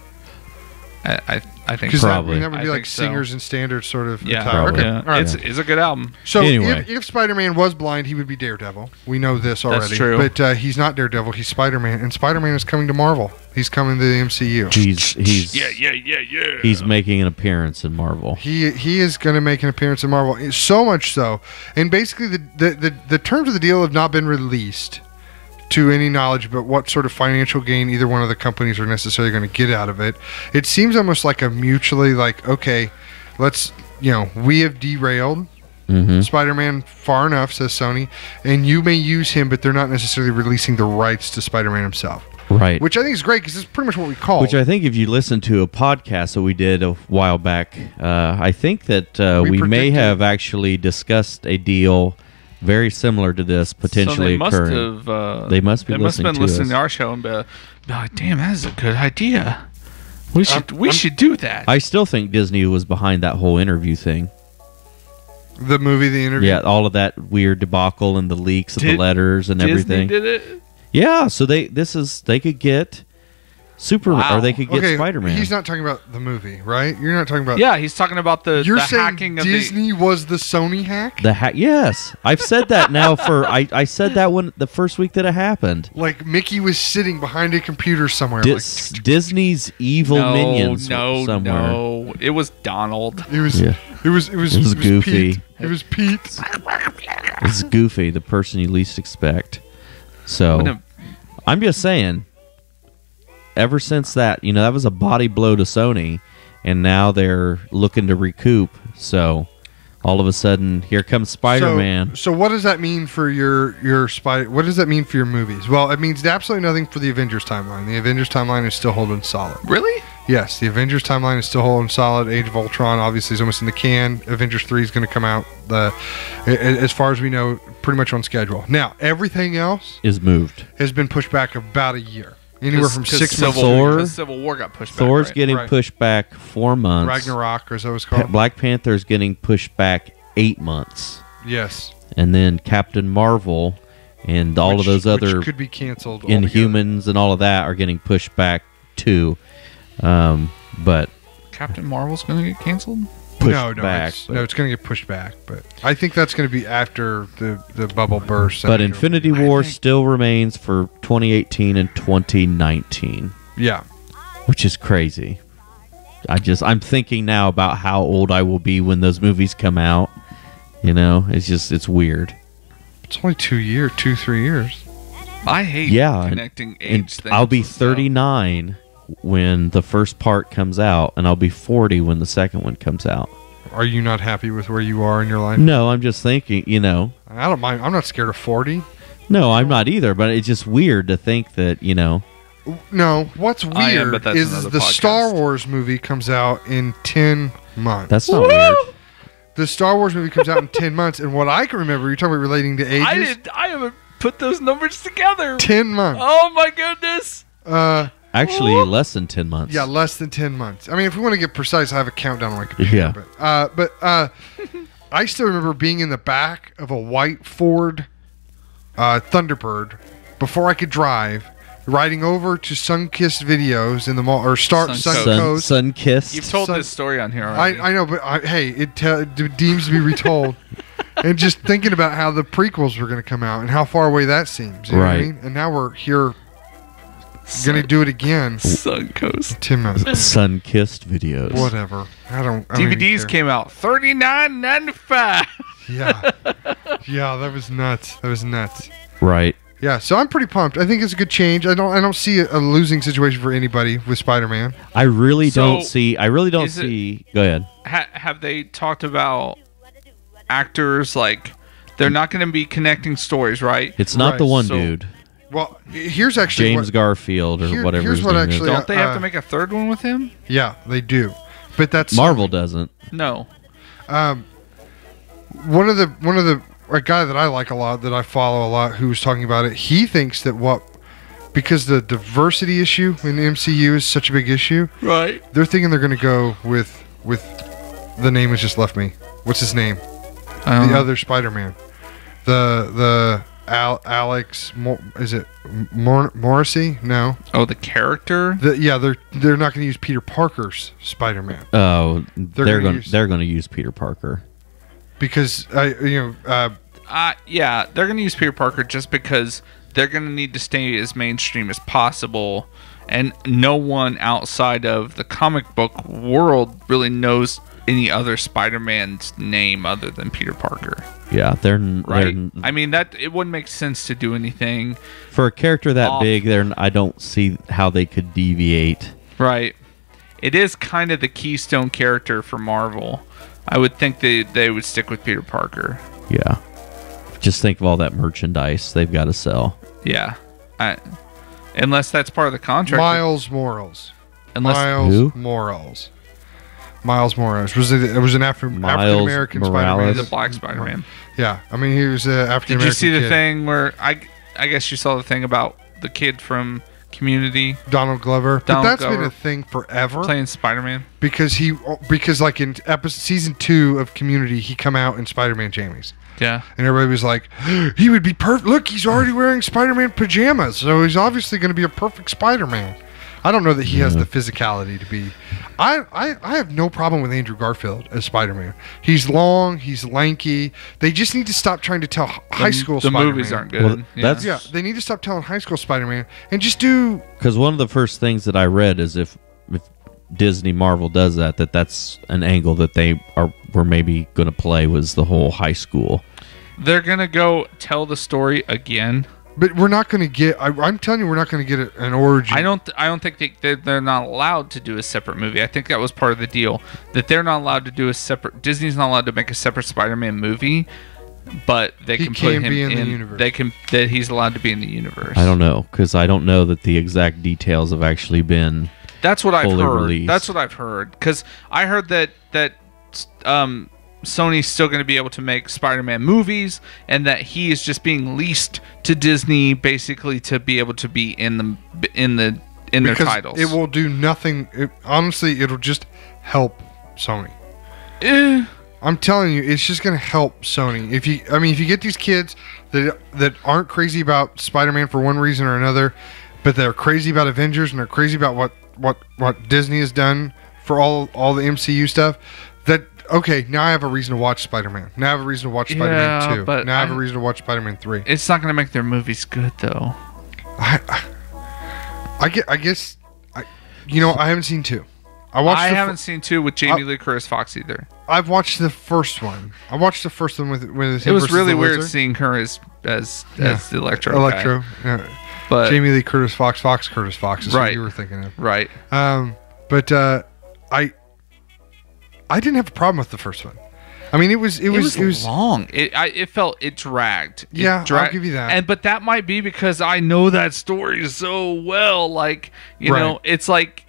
I think Because so. Probably. that would I be like think so. singers and standards sort of Yeah, attire. Probably. Okay. yeah. All right. It's a good album. So Anyway. if Spider-Man was blind, he would be Daredevil. We know this already. true. But he's not Daredevil. He's Spider-Man, and Spider-Man is coming to Marvel. He's coming to the MCU. Yeah. He's making an appearance in Marvel. He is going to make an appearance in Marvel. So much so, and basically the terms of the deal have not been released to any knowledge about what sort of financial gain either one of the companies are necessarily going to get out of it. It seems almost like a mutually like, okay, let's we have derailed Spider-Man far enough, says Sony, and you may use him, but they're not necessarily releasing the rights to Spider-Man himself. Right. Which I think is great because it's pretty much what we call. Which I think if you listen to a podcast that we did a while back, I think that we may predicted- have actually discussed a deal very similar to this potentially so occurring. They must be They must have been listening to listening us. to our show and be like, "Damn, that is a good idea. We should do that." I still think Disney was behind that whole interview thing. the movie, the interview. Yeah, all of that weird debacle and the leaks of the Did letters and Disney everything. did it. Yeah, so they could get Superman Wow. or they could get Okay, Spider-Man. he's not talking about the movie, right? You're not talking about. Yeah, he's talking about the You're saying hacking of Disney was the Sony hack? Yes, I've said that now for I said that when the first week that it happened. Like Mickey was sitting behind a computer somewhere. Disney's evil minions No, somewhere. no, it was Donald. It was. Yeah. It was Goofy. Pete. It was Pete. It's Goofy, the person you least expect. So Wouldn't have- I'm just saying. Ever since that, that was a body blow to Sony, and now they're looking to recoup. So all of a sudden, here comes Spider-Man. So what does that mean for your Spider? What does that mean for your movies? Well, it means absolutely nothing for the Avengers timeline. The Avengers timeline is still holding solid. Really? Yes, the Avengers timeline is still holding solid. Age of Ultron obviously is almost in the can. Avengers 3 is going to come out, as far as we know, pretty much on schedule. Now, everything else Is moved. has been pushed back about a year. Anywhere from 6 months. Thor- because Civil War got pushed back. Thor's right? getting Right. pushed back 4 months. Ragnarok, or as that was called. Black Panther's getting pushed back 8 months. Yes. And then Captain Marvel and all of those other which could be canceled altogether. Inhumans and all of that are getting pushed back too. But Captain Marvel's going to get canceled? pushed no, back. it's going to get pushed back. But I think that's going to be after the bubble burst. But Infinity War think- still remains for 2018 and 2019, Yeah. which is crazy. I'm thinking now about how old I will be when those movies come out. You know, it's weird. It's only 3 years. I hate Yeah, connecting And age things. I'll be with stuff. 39 when the first part comes out, and I'll be 40 when the second one comes out. Are you not happy with where you are in your life? No, I'm just thinking, I don't mind. I'm not scared of 40. No, I'm not either, but it's just weird to think that, No, what's I am, weird but that's is another the podcast. Star Wars movie comes out in 10 months. that's not weird. The Star Wars movie comes out in 10 months, and what I can remember, you're talking about relating to ages. I haven't put those numbers together. 10 months. Oh my goodness. Actually, less than 10 months. Yeah, less than 10 months. I mean, if we want to get precise, I have a countdown on my computer. Yeah. But I still remember being in the back of a white Ford Thunderbird before I could drive, riding over to Sunkissed Videos in the mall, or Suncoast. Sun-kissed. You've told Son- this story on here already. I know, but hey, it deems to be retold. And just thinking about how the prequels were going to come out and how far away that seems. You know what I Right. mean? And now we're here going to do it again. Suncoast. 10 months. Sun-kissed videos. Whatever. I don't even DVDs care. came out $39.95. Yeah. Yeah, that was nuts. Right. Yeah, so I'm pretty pumped. I think it's a good change. I don't see a losing situation for anybody with Spider-Man. I really So, don't is it- see. Go ahead. Have they talked about actors like they're not going to be connecting stories, right? It's not the Right, one so- dude, Well, here's actually James Garfield or whatever here's his what name actually- is. Don't they have to make a third one with him? Yeah, they do. But that's Marvel doesn't. No. one of the a guy that I like a lot, that I follow a lot, who was talking about it. He thinks that because the diversity issue in the MCU is such a big issue, Right. they're thinking they're going to go with the name has just left me. What's his name? The other Spider-Man. Alex. Is it Morrissey? No. Oh, the character? They're not going to use Peter Parker's Spider-Man Oh, they're gonna going to use Peter Parker. because Yeah, they're going to use Peter Parker just because they're going to need to stay as mainstream as possible. And no one outside of the comic book world really knows any other Spider-Man's name other than Peter Parker. Yeah, they're Right? I mean, that it wouldn't make sense to do anything. for a character that Off. big. I don't see how they could deviate. Right. It is kind of the keystone character for Marvel. I would think they would stick with Peter Parker. Yeah, just think of all that merchandise they've got to sell. Yeah. Unless that's part of the contract. Miles Morales. Unless Who? Miles Morales was an African American Morales. Spider-Man. the Black Spider-Man. Yeah, I mean he was an African Did American. you see the kid. thing where I guess you saw the thing about the kid from Community Donald Glover? But Donald that's been Glover a thing forever playing Spider-Man? because like in season 2 of Community he come out in Spider-Man jammies. Yeah. And everybody was like, he would be perfect. Look, he's already wearing Spider-Man pajamas, so he's obviously going to be a perfect Spider-Man. I don't know that he has the physicality to be. I have no problem with Andrew Garfield as Spider-Man. He's long, he's lanky. They just need to stop trying to tell high school The Spider-Man. movies aren't good. Well, yeah. that's- Yeah, they need to stop telling high school Spider-Man and just do. Because one of the first things that I read is if Disney Marvel does that's an angle that they were maybe going to play, was the whole high school. They're gonna go tell the story again. But we're not going to get. I'm telling you, we're not going to get an origin. I don't think they're not allowed to do a separate movie. I think that was part of the deal, that they're not allowed to do a separate. Disney's not allowed to make a separate Spider-Man movie, but they He can can put him be in the universe. They can that he's allowed to be in the universe. I don't know, because I don't know that the exact details have actually been. That's what I've fully heard. released. That's what I've heard. Because I heard that Sony's still going to be able to make Spider-Man movies, and that he is just being leased to Disney basically to be able to be in their because titles. it will do nothing. Honestly, it'll just help Sony. Eh, I'm telling you, it's just going to help Sony. If you get these kids that aren't crazy about Spider-Man for one reason or another, but they're crazy about Avengers and they're crazy about what Disney has done for all the MCU stuff, that okay, now I have a reason to watch Spider-Man. Now I have a reason to watch Spider-Man 2. but Now I have a reason to watch Spider-Man 3. it's not going to make their movies good though. I guess I haven't seen 2. I haven't seen 2 with Jamie Lee Curtis Fox either. I've watched the first one. I watched the first one with It him was versus really the weird Lizard. seeing her as the Electro. Electro. guy. Yeah. But Jamie Lee Curtis Fox Curtis Fox is Right. what you were thinking of. right. But I didn't have a problem with the first one. I mean, it was long. It dragged. Yeah, I'll give you that. But that might be because I know that story so well. Like, Right. know, it's like,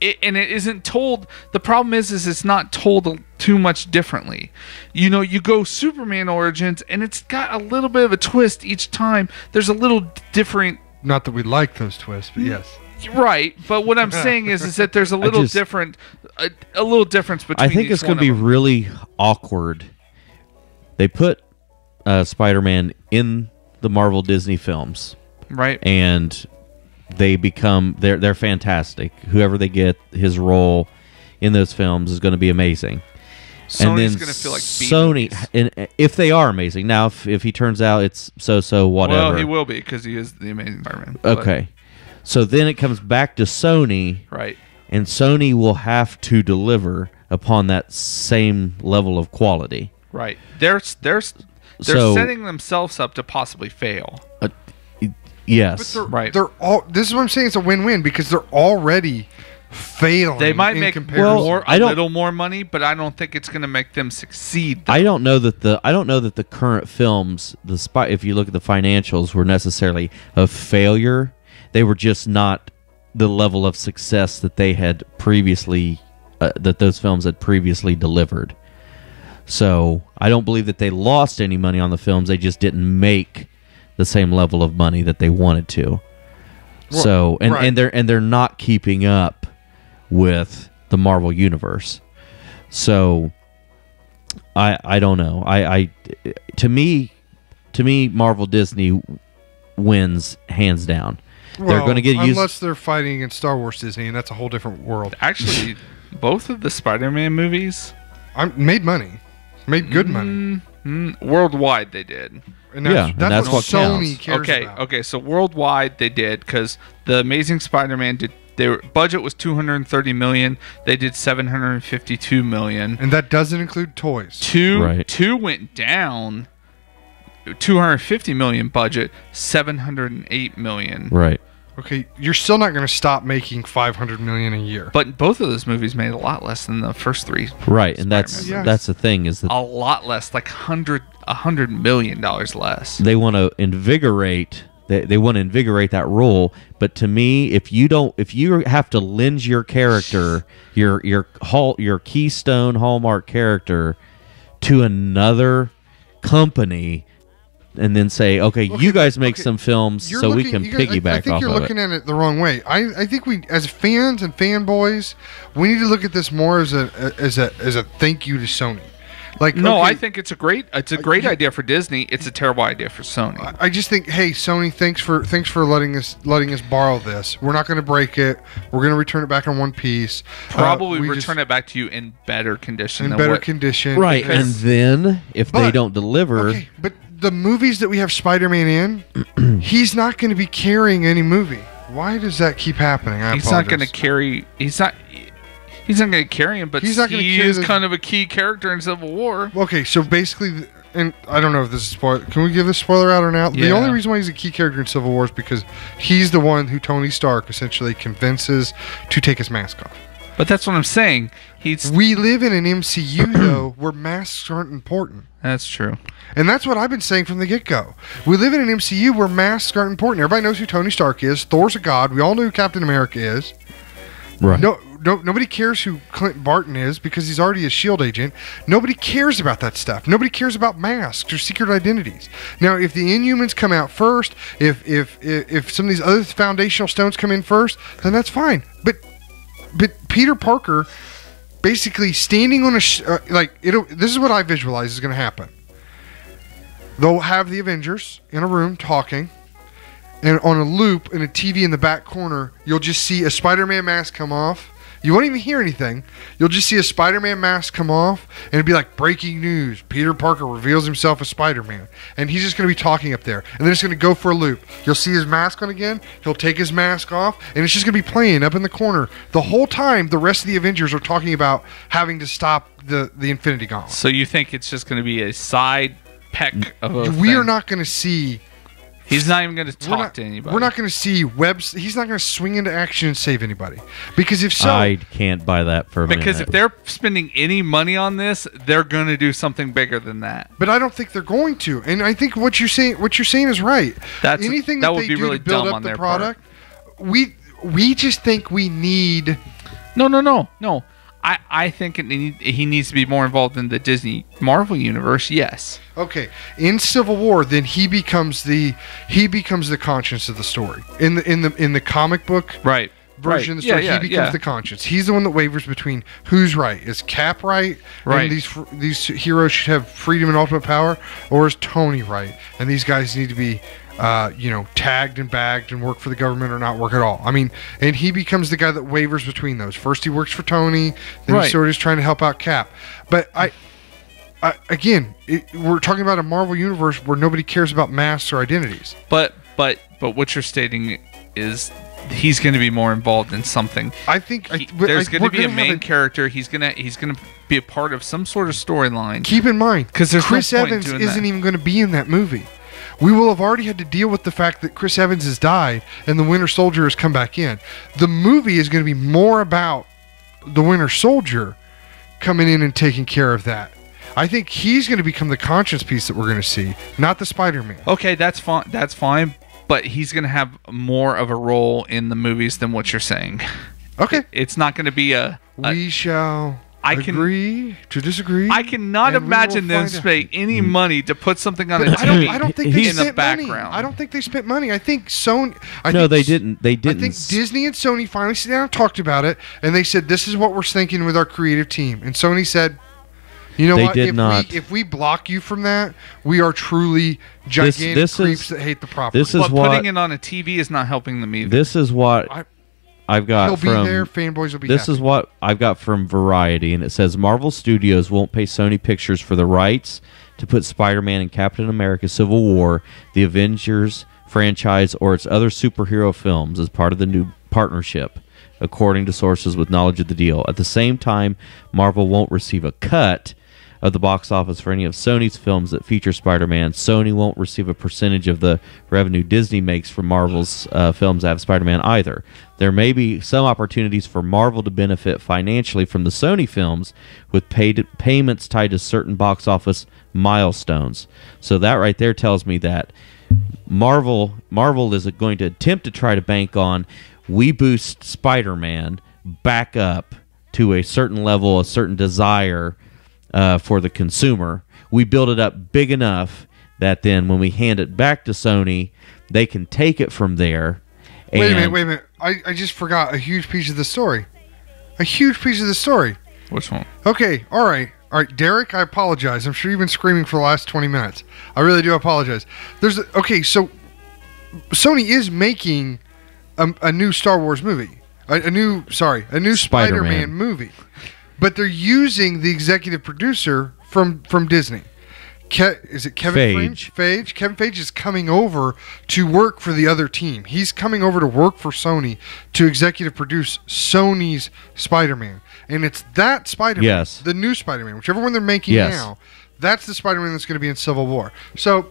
it isn't told. The problem is it's not told too much differently. You go Superman Origins, and it's got a little bit of a twist each time. There's a little different. not that we like those twists, but yes. Right, but what I'm saying is that there's a little different, a little difference between. I think it's going to be really awkward. They put Spider-Man in the Marvel Disney films, right. and they become they're fantastic. Whoever they get, his role in those films is going to be amazing. Sony's going to feel like Sony, and if they are amazing. Now, if he turns out it's so whatever. Well, he will be because he is the Amazing Spider-Man. but- Okay, so then it comes back to Sony, Right. and Sony will have to deliver upon that same level of quality. Right. They're So- setting themselves up to possibly fail. Yes, Right. They're all. This is what I'm saying. It's a win-win because they're already failing. They might in make comparison. I don't- little more money, but I don't think it's going to make them succeed. though. I don't know that the current films, if you look at the financials, were necessarily a failure. They were just not the level of success that they had previously, that those films had previously delivered. So I don't believe that they lost any money on the films. They just didn't make the same level of money that they wanted to. Well, So right. and they're not keeping up with the Marvel universe. So I don't know. To me Marvel Disney wins hands down. They're going to get used. unless they're fighting against Star Wars Disney, and that's a whole different world. Actually, both of the Spider-Man movies, Made money, made good money, worldwide they did. and Yeah, and that's what Sony counts. cares Okay, about. okay. So worldwide they did because the Amazing Spider-Man did. Their budget was $230 million. They did $752 million. And that doesn't include toys. Right. Two went down. $250 million budget, $708 million. Right. Okay, you're still not going to stop making $500 million a year. But both of those movies made a lot less than the first three. Right, and that's Spider-Man. Yes. the thing is that A lot less, like $100 million less. they want to invigorate they want to invigorate that role. But to me, if you have to lend your character, your keystone hallmark character, to another company, and then say, okay, you guys make some films You're so we looking- can you guys- piggyback I think off you're of looking it. at it the wrong way. I think we, as fans and fanboys, we need to look at this more as a thank you to Sony. Like, No, okay, I think it's a great idea for Disney. It's a terrible idea for Sony. I just think, hey, Sony, thanks for letting us borrow this. We're not going to break it. We're going to return it back in one piece. Probably we return it back to you in better condition. in than better what, condition. Right, and because- then if they But- don't deliver, okay, but the movies that we have Spider-Man in, he's not going to be carrying any movie. Why does that keep happening? He's not going to carry. He's not going to carry him, but He's not gonna he carry is the- kind of a key character in Civil War. Okay, so basically, and I don't know if this is spoiler. Can we give this spoiler out or not? The Yeah. only reason why he's a key character in Civil War is because he's the one who Tony Stark essentially convinces to take his mask off. But that's what I'm saying. We live in an MCU though where masks aren't important. That's true. And that's what I've been saying from the get-go. We live in an MCU where masks aren't important. Everybody knows who Tony Stark is. Thor's a god. We all know who Captain America is. Right. Nobody cares who Clint Barton is because he's already a SHIELD agent. Nobody cares about that stuff. Nobody cares about masks or secret identities. Now, if the Inhumans come out first, if some of these other foundational stones come in first, then that's fine. But Peter Parker basically standing on this is what I visualize is going to happen. They'll have the Avengers in a room talking, and on a loop in a TV in the back corner, you'll just see a Spider-Man mask come off. You won't even hear anything. You'll just see a Spider-Man mask come off, and it'd be like breaking news. Peter Parker reveals himself as Spider-Man. And he's just going to be talking up there. And then it's going to go for a loop. You'll see his mask on again. He'll take his mask off, and it's just going to be playing up in the corner. The whole time, the rest of the Avengers are talking about having to stop the Infinity Gauntlet. So you think it's just going to be a side peck of a We are thing? not going to see... He's not even going to We're talk not, to anybody. we're not going to see webs. He's not going to swing into action and save anybody. Because if so... I can't buy that for a minute. Because if they're spending any money on this, they're going to do something bigger than that. But I don't think they're going to. And I think what you're saying is right. Anything that that would they be do really to build dumb up on the their part. product, we just think we need... No. I think he needs to be more involved in the Disney Marvel universe. Yes. Okay, in Civil War, then he becomes the conscience of the story. In the comic book Right. version of the story, he becomes the conscience. He's the one that wavers between who's right. Is Cap right? Right. And these heroes should have freedom and ultimate power, or is Tony right? And these guys need to be tagged and bagged and work for the government or not work at all. I mean, and he becomes the guy that wavers between those. First he works for Tony, then Right. he sort of is trying to help out Cap. But we're talking about a Marvel universe where nobody cares about masks or identities. But what you're stating is he's going to be more involved in something. I think There's going to be a have main character. He's going to be a part of some sort of storyline. Keep in mind, 'Cause there's no Chris point in Evans doing isn't that. even going to be in that movie. We will have already had to deal with the fact that Chris Evans has died and the Winter Soldier has come back in. The movie is going to be more about the Winter Soldier coming in and taking care of that. I think he's going to become the conscience piece that we're going to see, not the Spider-Man. Okay, that's fine. That's fine. But he's going to have more of a role in the movies than what you're saying. Okay. It's not going to be We shall agree to disagree. I cannot and we will imagine them find out. spending any money to put something on a But TV I don't think they in the spent money. background. I don't think they spent money. I think Sony. They didn't. They didn't. I think Disney and Sony finally sat down and talked about it, and they said, "This is what we're thinking with our creative team." And Sony said, "You know They what? did not. If we block you from that, we are truly gigantic this creeps is- that hate the property." this is But what- putting it on a TV is not helping them either. This is what I've got He'll from. be there. Fanboys will be. This happy. is what I've got from Variety, and it says Marvel Studios won't pay Sony Pictures for the rights to put Spider-Man and Captain America: Civil War, the Avengers franchise, or its other superhero films as part of the new partnership, according to sources with knowledge of the deal. At the same time, Marvel won't receive a cut of the box office for any of Sony's films that feature Spider-Man. Sony won't receive a percentage of the revenue Disney makes from Marvel's films that have Spider-Man either. There may be some opportunities for Marvel to benefit financially from the Sony films with payments tied to certain box office milestones. So that right there tells me that Marvel is going to attempt to try to bank on we boost Spider-Man back up to a certain level, a certain desire for the consumer. We build it up big enough that then when we hand it back to Sony, they can take it from there. Wait a minute. I just forgot a huge piece of the story. Which one? Okay, all right, Derek. I apologize. I'm sure you've been screaming for the last 20 minutes. I really do apologize. So Sony is making a new Star Wars movie, a new Spider-Man movie, but they're using the executive producer from Disney. Is it Kevin Feige? Kevin Feige is coming over to work for the other team. He's coming over to work for Sony to executive produce Sony's Spider-Man. And it's that Spider-Man, Yes. the new Spider-Man, whichever one they're making Yes. now, That's the Spider-Man that's going to be in Civil War. So,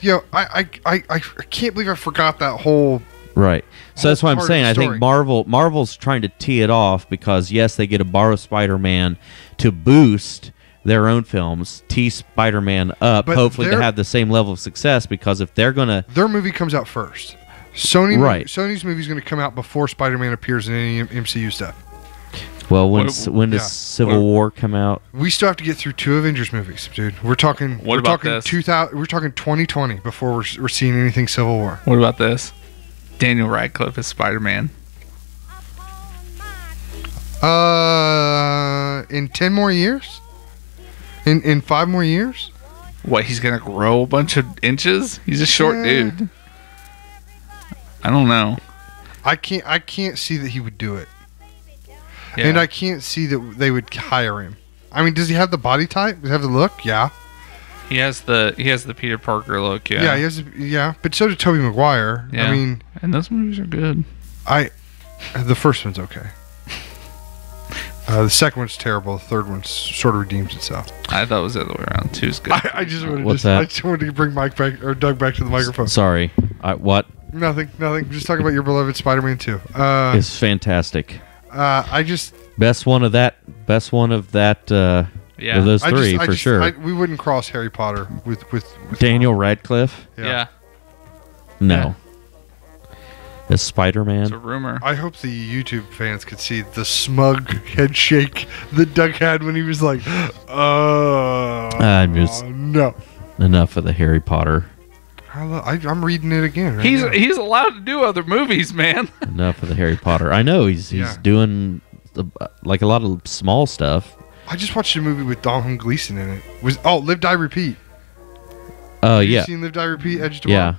you know, I can't believe I forgot that whole. Right. So that's what I'm part of saying. the I think story. Marvel's trying to tee it off because yes, they get to borrow Spider-Man to boost their own films, tee Spider-Man up, But hopefully to they're- have the same level of success. Because if they're gonna, Their movie comes out first. Right. Sony's movie is going to come out before Spider-Man appears in any MCU stuff. well, when What- does yeah. Civil War come out? We still have to get through 2 Avengers movies, dude. We're talking. What we're about talking this? 2000. We're talking 2020 before we're seeing anything Civil War. What about this? Daniel Radcliffe as Spider-Man. In 10 more years. In 5 more years. What, he's gonna grow a bunch of inches? He's a short Yeah. dude. I don't know. I can't see that he would do it, Yeah. and I can't see that they would hire him. I mean, does he have the body type? Does he have the look? Yeah. he has the Peter Parker look. Yeah. He has. Yeah. But so did Tobey Maguire. Yeah. I mean, And those movies are good. the first one's okay. The second one's terrible. The third one sort of redeems itself. I thought it was the other way around. Two's good. I just wanted What's to. that? I just wanted to bring Mike back or Doug back to the microphone. Sorry, what Nothing. Just talking about your beloved Spider-Man 2. is fantastic? I just. Best one of that. Yeah. Of those I three just, I for just- sure. we wouldn't cross Harry Potter with Daniel Radcliffe. Yeah. No. As It's Spider-Man. a rumor. I hope the YouTube fans could see the smug head shake that Doug had when he was like, I'm just- no. Enough of the Harry Potter. I'm reading it again. Right He's now. he's allowed to do other movies, man. Enough of the Harry Potter. I know he's Yeah. doing like a lot of small stuff. I just watched a movie with Domhnall Gleeson in it. Live Die Repeat. Oh Have yeah, you seen Live Die Repeat? Edge of yeah,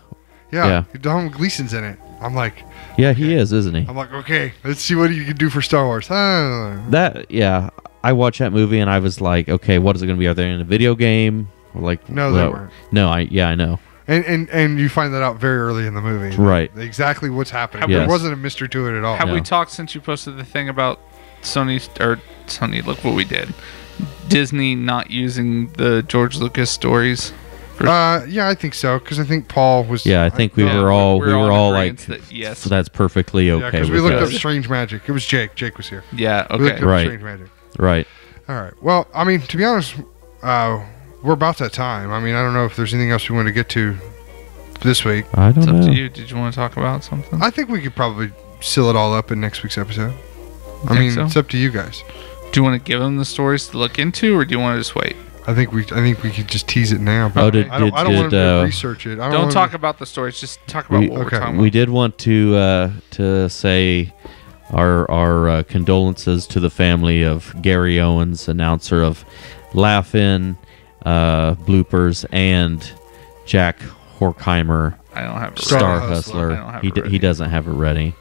Tomorrow? yeah. Domhnall Gleeson's in it. I'm like, He is, isn't he? I'm like, okay, let's see what you can do for Star Wars. I watched that movie and I was like, okay, what is it going to be? Are they in a video game? Or like, No, they weren't. No, I know. And you find that out very early in the movie. Right. Exactly what's happening. Yes. There wasn't a mystery to it at all. Have No. we talked since you posted the thing about Sony? Look what we did. Disney not using the George Lucas stories. Yeah, I think so because I think Paul was. Yeah, I think we Yeah, were all we're all in like, agreement that yes. that's perfectly Yeah, okay. because we with looked up us. Strange Magic. It was Jake. Jake was here. Yeah. We looked Okay. up Right. Strange Magic. Right. All right. Well, I mean, to be honest, we're about that time. I mean, I don't know if there's anything else we want to get to this week. I It's don't up know. to you. Did you want to talk about something? I think we could probably seal it all up in next week's episode. I think mean, so? it's up to you guys. Do you want to give them the stories to look into, or do you want to just wait? I think we could just tease it now. But Oh, did- I don't want did, to research it. I Don't wanna- talk about the stories. Just talk about We- what okay. we're talking We about. did want to say our condolences to the family of Gary Owens, announcer of Laugh-In, Bloopers, and Jack Horkheimer, I don't have it Star ready. Hustler. I don't have He it ready. he doesn't have it ready.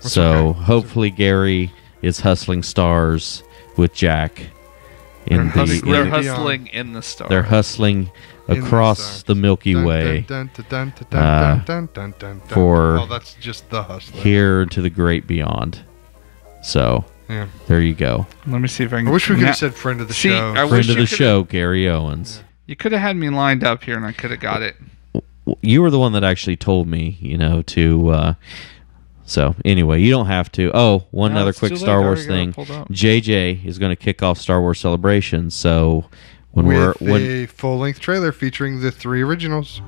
That's So okay. hopefully Gary is hustling stars with Jack. They're In hustling- the, They're in- hustling in the stars. they're hustling In the across stars. the Milky Dun, Way dun, dun, dun, dun, dun, dun, dun, dun, dun. for- Oh, that's just the hustler. here to the great beyond. So Yeah. there you go. Let me see if I can. I wish we could Now- have said friend of the See, show. I wish Friend of you the could've- show, Gary Owens. You could have had me lined up here, and I could have got it. You were the one that actually told me, to. So anyway, you don't have to. Oh, one No, other it's quick too late. Star I Wars already got it thing. pulled up. JJ is going to kick off Star Wars Celebration. So when with when a full-length trailer featuring the 3 originals.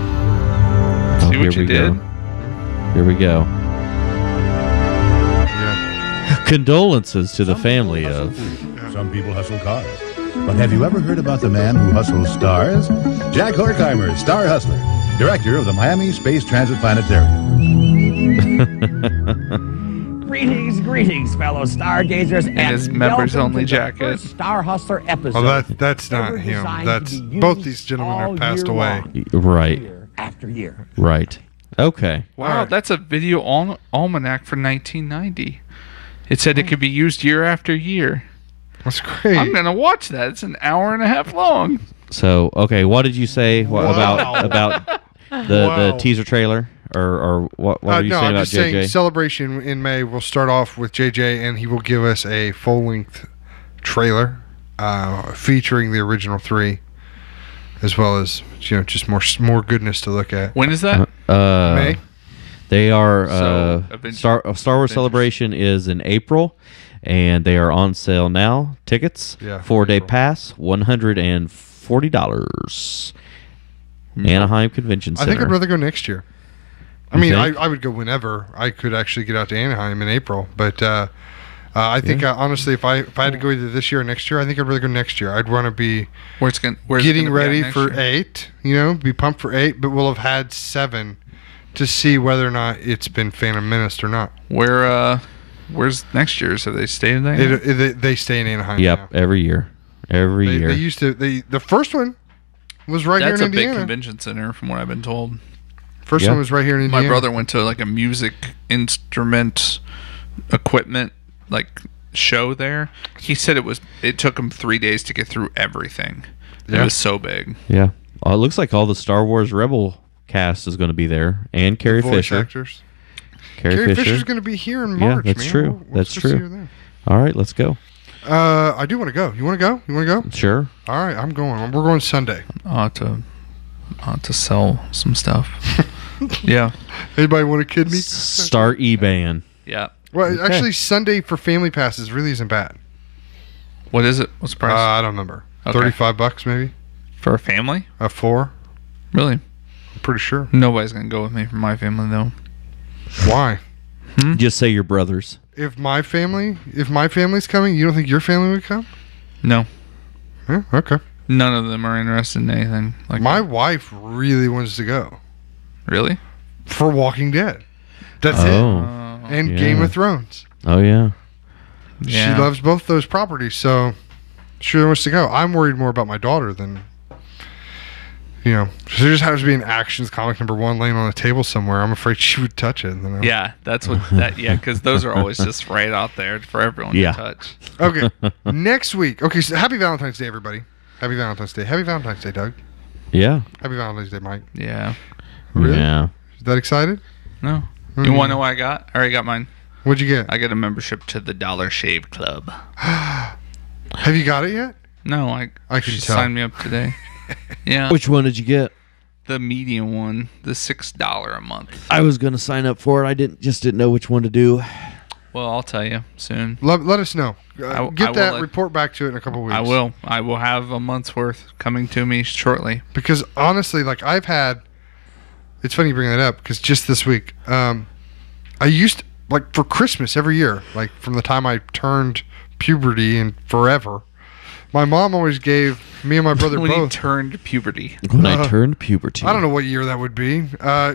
oh, See what here you we did? go. Here we go. Yeah. Condolences to the family of. Some people hustle cars. But have you ever heard about the man who hustles stars? Jack Horkheimer, Star Hustler, director of the Miami Space Transit Planetarium. Greetings, fellow stargazers, and his members welcome only to the jacket. first Star Hustler episode. Well, that's not ever him. designed That's to be both used these gentlemen all have passed year away. long, Right, year after year. right. Okay. Wow, Alright. that's a video almanac for 1990. It said it could be used year after year. That's great. I'm gonna watch that. It's an hour and a half long. So okay, what did you say Wow. about the Wow. teaser trailer or what were you no, saying I'm about just saying JJ? celebration in May will start off with JJ, and he will give us a full-length trailer featuring the original 3, as well as just more goodness to look at. When is that? May. They are So, Star Wars Celebration is in April, and they are on sale now. Tickets, Yeah, 4-day April. pass, $140. Anaheim Convention I Center. think I'd rather go next year. I You mean, think? I would go whenever I could actually get out to Anaheim in April. But I think, honestly, if I had to go either this year or next year, I think I'd rather go next year. I'd want to be Where's it getting gonna be ready at next for year? 8, be pumped for 8, but we'll have had 7 to see whether or not it's been Phantom Menace or not. Where's next year's? Have they stayed there? They stay in Anaheim. Yep, now. every year. Every year. They used to. The first one was right That's here a in big Indiana. convention center, from what I've been told. First Yeah. one was right here in Indiana. My brother went to like a music instrument equipment show there. He said it took him 3 days to get through everything. It Yeah. was so big. Yeah. It looks like all the Star Wars Rebel cast is going to be there, and Carrie Voice Fisher. actors. Carrie Carrie Fisher. Fisher's going to be here in Yeah, March. that's man. true. We'll That's go see true. her there. All right, let's go. I do want to go. You want to go? You want to go? Sure. All right, I'm going. We're going Sunday. I'll have to sell some stuff. Yeah. Anybody want to kid me? Start eBaying. Yeah. Well, Okay. actually, Sunday for family passes really isn't bad. What is it? What's the price? I don't remember. Okay. $35 maybe. For a family? 4. Really? I'm pretty sure. Nobody's going to go with me from my family, though. Why? Just say your brothers. If my family's coming, you don't think your family would come? No. Yeah, okay. None of them are interested in anything like My that. wife really wants to go Really? for Walking Dead. That's it. Oh. And yeah. Game of Thrones. Oh, yeah. Yeah. She loves both those properties, so she wants to go. I'm worried more about my daughter than, there just happens to be an Actions comic #1 laying on a table somewhere. I'm afraid she would touch it. Yeah, that's what that. Yeah, because those are always just right out there for everyone Yeah. to touch. Okay, next week. Okay, so happy Valentine's Day, everybody. Happy Valentine's Day. Happy Valentine's Day, Doug. Yeah. Happy Valentine's Day, Mike. Yeah. Really? Yeah. Is that excited? No. You want to know what I got? I already got mine. What'd you get? I got a membership to the Dollar Shave Club. Have you got it yet? No, I can she tell. signed me up today. Yeah. Which one did you get? The medium one, the $6 a month. I was going to sign up for it. I didn't know which one to do. Well, I'll tell you soon. Let us know. I Get will that let- report back to it in a couple weeks. I will. I will have a month's worth coming to me shortly. Because honestly, I've had. It's funny you bring that up because just this week, I used for Christmas every year, from the time I turned puberty and forever, my mom always gave me and my brother When he both. turned puberty. When I turned puberty. I don't know what year that would be.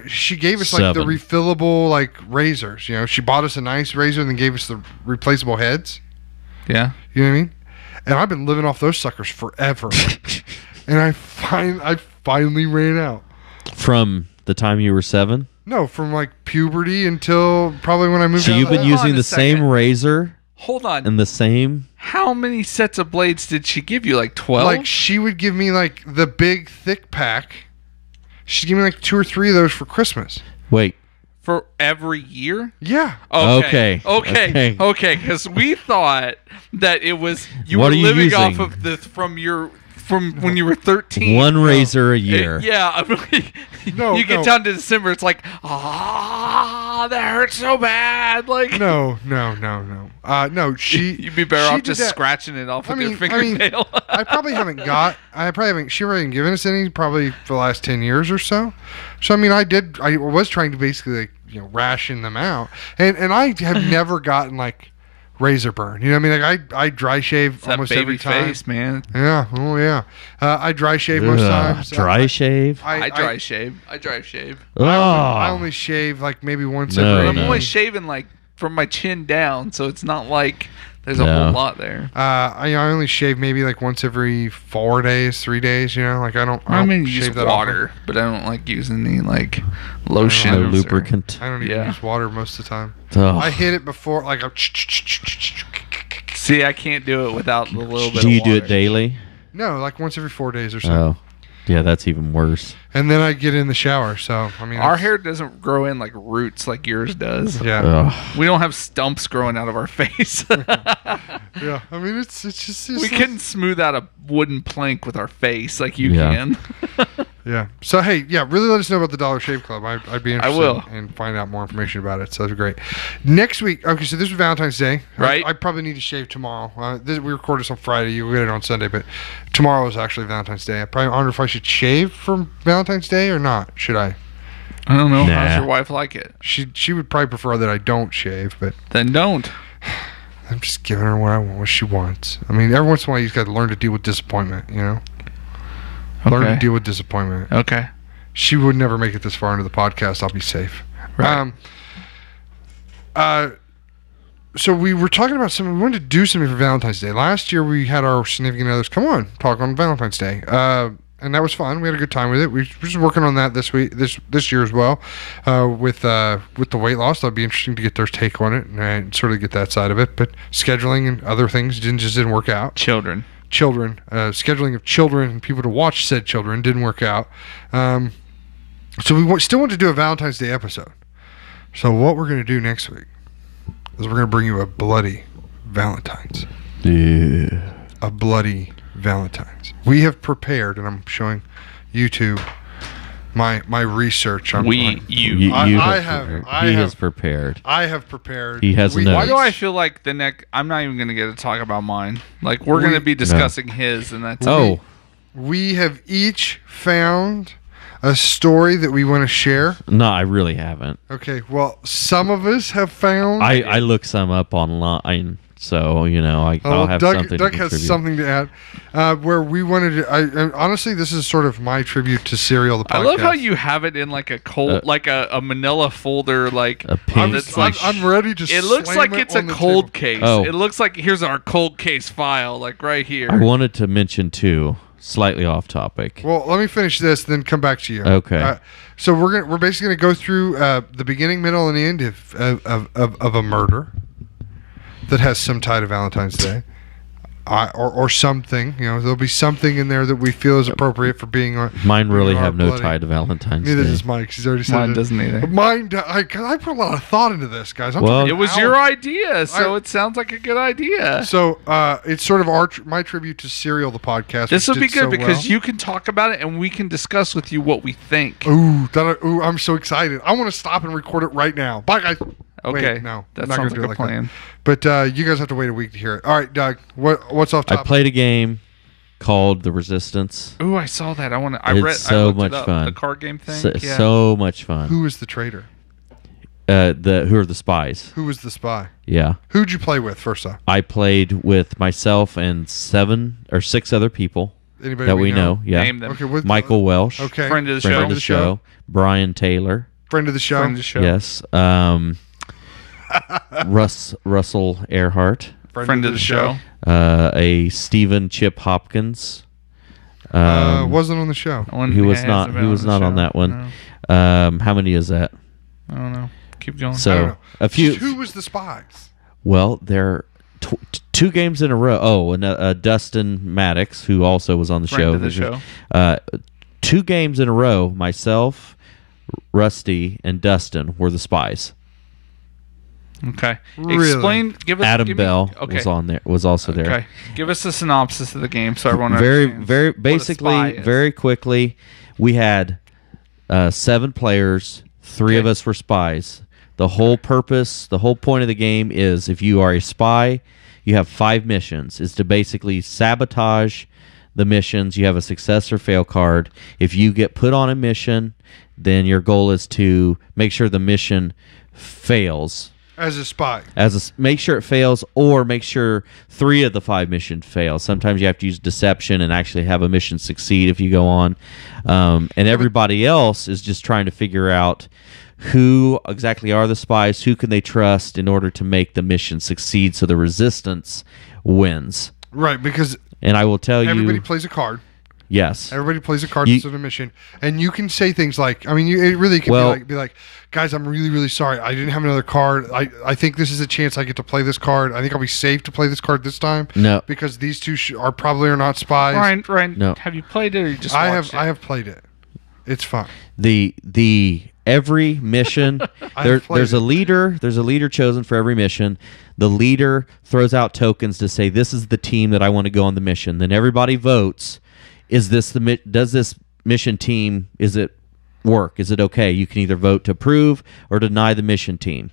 She gave us the 7. refillable razors. She bought us a nice razor and then gave us the replaceable heads. Yeah. You know what I mean? And I've been living off those suckers forever. And I finally ran out. From the time you were 7? No, from puberty until probably when I moved So out. you've been Hold on using a the same second. razor Hold on. and the same... How many sets of blades did she give you? 12? She would give me the big thick pack. She'd give me 2 or 3 of those for Christmas. Wait. For every year? Yeah. Okay. Okay. Because we thought that it was you What were are you living off using? of from when you were 13. One razor a year. Yeah, I mean, No, you get no. down to December, it's that hurts so bad. No. No, she. You'd be better she off did just that. scratching it off with your I mean, fingernail. I probably haven't she haven't given us any probably for the last 10 years or so. So, I was trying to basically, ration them out. And I have never gotten, razor burn. You know what I mean? I dry shave that almost baby every time. face, man. Yeah. Oh, yeah. I dry shave most Ugh, times. dry shave? I dry shave. I dry shave. I only shave, maybe once No, every... I'm no. only shaving from my chin down, so it's not like there's a No. whole lot there. I only shave maybe once every 4 days, 3 days. I don't. I mean, shave use that water, but I don't like using any lotion. No or- lubricant. I don't even Yeah. use water most of the time. Ugh. I hit it before, See, I can't do it without a little bit. Do of you do it water. daily? No, once every 4 days or so. Oh. Yeah, that's even worse. and then I get in the shower. So I mean, Our it's- hair doesn't grow in like roots like yours does. Yeah, Ugh. We don't have stumps growing out of our face. yeah. I mean, it's just We couldn't smooth out a wooden plank with our face like you Yeah. can. Yeah. So hey, yeah, really let us know about the Dollar Shave Club. I'd be interested will. and find out more information about it. So that's great. Next week, okay, so this was Valentine's Day. Right. I probably need to shave tomorrow. We record this on Friday. You'll get it on Sunday, but tomorrow is actually Valentine's Day. I probably wonder if I should shave for Valentine's Day or not. Should I? I don't know. Nah. How's your wife like it? She would probably prefer that I don't shave, but Then don't. I'm just giving her what she wants. I mean, every once in a while you just got to learn to deal with disappointment. You know, learn to Okay. deal with disappointment. Okay. She would never make it this far into the podcast. I'll be safe. Right. So we were talking about something. We wanted to do something for Valentine's Day. Last year we had our significant others come on talk on Valentine's Day, and that was fun. We had a good time with it. We're just working on that this week, this year as well, with the weight loss. That'd be interesting to get their take on it and sort of get that side of it. But scheduling and other things didn't work out. Children. Scheduling of children and people to watch said children didn't work out. So we still want to do a Valentine's Day episode. So what we're going to do next week is we're going to bring you a bloody Valentine's. Yeah. A bloody Valentine's. We have prepared, and I'm showing YouTube my research. You. You I have have- prepared. I He have- has prepared. I have prepared. He has we, notes. Why do I feel like the next? I'm not even gonna get to talk about mine. Like we're gonna be discussing his, and that's Oh, We have each found a story that we want to share. no, I really haven't. Okay, well, some of us have found. I looked some up online, so I'll have Doug, something Doug to has contribute. something to add. Where we wanted to. And honestly, this is sort of my tribute to Serial the podcast. I love how you have it in like a cold, like a manila folder, like A pink. that's like. I'm ready to. It looks slam like it it's a on the cold table. case. Oh. It looks like here's our cold case file, like right here. I wanted to mention too, slightly off topic. Well, let me finish this, then come back to you. Okay. So we're basically gonna go through the beginning, middle, and the end of a murder that has some tie to Valentine's Day, or something. There'll be something in there that we feel is appropriate for being on. Mine really being our have no bloody- tie to Valentine's Neither Day. does Mike's. He's already said Mine it. doesn't either. Mine. I put a lot of thought into this, guys. I'm Well- talking It was hours. your idea, so I- it sounds like a good idea. So it's sort of my tribute to Serial the podcast. This which will be did good so because well. you can talk about it and we can discuss with you what we think. Ooh, I'm so excited. I want to stop and record it right now. Bye, guys. Okay, Wait, no, that I'm not sounds gonna do like it a like plan. that. But you guys have to wait a week to hear it. All right, Doug. What's off I top? played a game called The Resistance. Ooh, I saw that. I It's so looked much it up, fun. The card game thing. So, yeah. so much fun. Who was the traitor? Who are the spies? Who was the spy? Yeah. Who'd you play with first off? I played with myself and 7 or 6 other people Anybody that we know. Yeah. Name them. Okay, with Michael Welsh, Okay. Friend of the friend show. of the show. Brian Taylor. Friend of the show. Friend of the show. Yes. Russell Earhart. Friend of the show. A Stephen Chip Hopkins. Wasn't on the show. One He was hasn't not. been He was the not on show. that one. No, How many is that? I don't know. Keep going. I don't So know. a few. Who was the spies? Well, there 2 games in a row. Oh, and Dustin Maddox, who also was on the Friend show. of the show. 2 games in a row. Myself, Rusty, and Dustin were the spies. Okay. Really? Explain. Give us. Adam give me- Bell okay. was on there. Was also there. Okay. Give us a synopsis of the game so everyone Very, understands very what a spy basically, is. very quickly. We had 7 players. 3 of Okay. us were spies. The whole purpose, the whole point of the game is if you are a spy, you have 5 missions. Is to basically sabotage the missions. You have a success or fail card. If you get put on a mission, then your goal is to make sure the mission fails. As a spy. Make sure it fails, or make sure 3 of the 5 missions fail. Sometimes you have to use deception and actually have a mission succeed if you go on. And everybody else is just trying to figure out who exactly are the spies, who can they trust in order to make the mission succeed so the resistance wins. Right, because And I will tell everybody you, plays a card. Yes. Everybody plays a card You- that's in a mission, and you can say things like, I mean, it really can Well- be like, guys, I'm really, really sorry. I didn't have another card. I think this is a chance I get to play this card. I think I'll be safe to play this card this time. No. because these two are probably are not spies. Ryan, No. have you played it or you just I watched have played it. It's fun. The every mission I've played there's it. a leader chosen for every mission. The leader throws out tokens to say this is the team that I want to go on the mission. Then everybody votes. Does this mission team, is it work? Is it okay? You can either vote to approve or deny the mission team.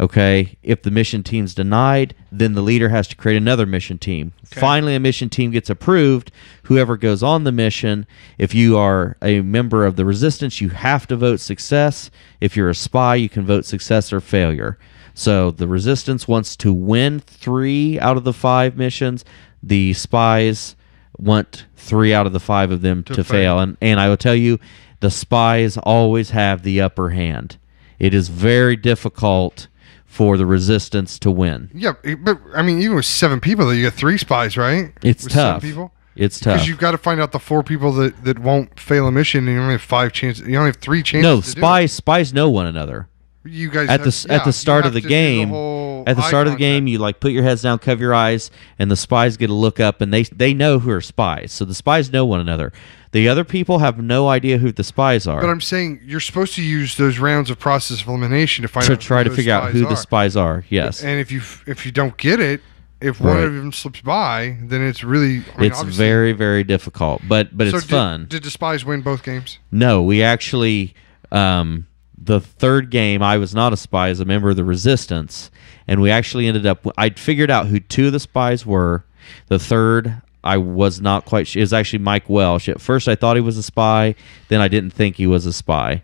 Okay, if the mission team's denied, then the leader has to create another mission team. Finally, a mission team gets approved. Whoever goes on the mission, if you are a member of the resistance, you have to vote success. If you're a spy, you can vote success or failure. So the resistance wants to win 3 out of the 5 missions. The spies want 3 out of the 5 of them to fail. And I will tell you, the spies always have the upper hand. It is very difficult for the resistance to win. Yeah, but I mean, even with 7 people, though, you get 3 spies, right? It's With 7 tough. people. It's tough. Because you've got to find out the 4 people that won't fail a mission, and you only have 5 chances. You only have 3 chances. No, to do it. spies know one another. You guys At have, the start of the game, whole at the eye start of the game, contact. you like put your heads down, cover your eyes, and the spies get to look up, and they know who are spies. So the spies know one another. The other people have no idea who the spies are. But I'm saying you're supposed to use those rounds of process of elimination to find to out try to those figure out spies who are. the spies are. Yes, And if you don't get it, if one Right. of them slips by, then it's really it's obviously- very, very difficult. But So it's fun. Did the spies win both games? No, we actually, the third game, I was not a spy as a member of the Resistance, and we actually ended up, I'd figured out who 2 of the spies were. The third, I was not quite sure. It was actually Mike Welsh. At first, I thought he was a spy. Then I didn't think he was a spy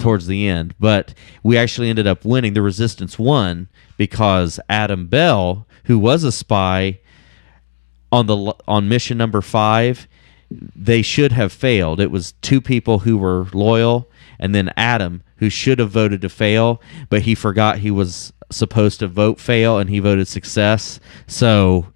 towards the end. But we actually ended up winning. The Resistance won because Adam Bell, who was a spy on mission number 5, they should have failed. It was 2 people who were loyal, and then Adam, who should have voted to fail, but he forgot he was supposed to vote fail, and he voted success. So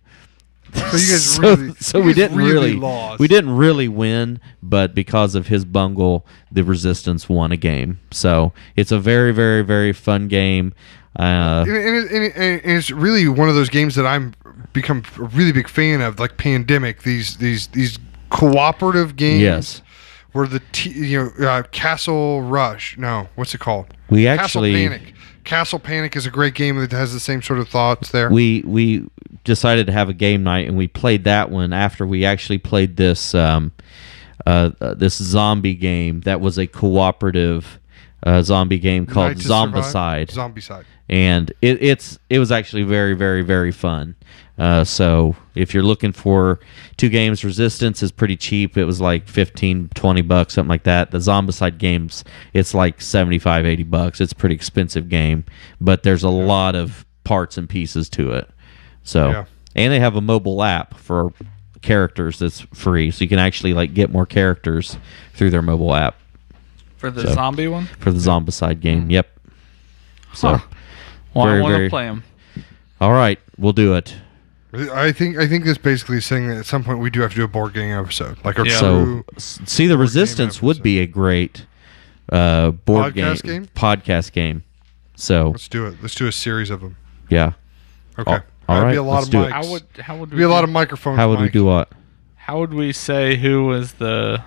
So you guys really, so you we guys didn't really lost. we didn't really win, but because of his bungle, the Resistance won a game. So it's a very, very, very fun game. And it's really one of those games that I'm become a really big fan of, like Pandemic. These cooperative games. Yes. Where the Castle Rush. No, what's it called? We Castle actually Panic. Castle Panic is a great game that has the same sort of thoughts there. we decided to have a game night, and we played that one after we actually played this this zombie game that was a cooperative zombie game called Night to Survive? Zombicide. Zombicide. And it was actually very, very, very fun. So if you're looking for 2 games, Resistance is pretty cheap. It was like $15-$20, something like that. The Zombicide games, it's like $75-$80. It's a pretty expensive game, but there's a lot of parts and pieces to it. So Yeah. and they have a mobile app for characters that's free, so you can actually like get more characters through their mobile app For the So- zombie one? for the Zombicide game. Yep. So Huh. Well, very, I want very- to play them. all right, we'll do it. I think this basically is saying that at some point we do have to do a board game episode, like a Yeah. So, true. see, the board game Resistance would episode. be a great Podcast game? podcast game. So, Let's do it. Let's do a series of them. yeah. Okay. all That'd right, be a lot let's of do it. mics. How would we Be a lot do- of microphones. How would we Mike. do what? How would we say who was the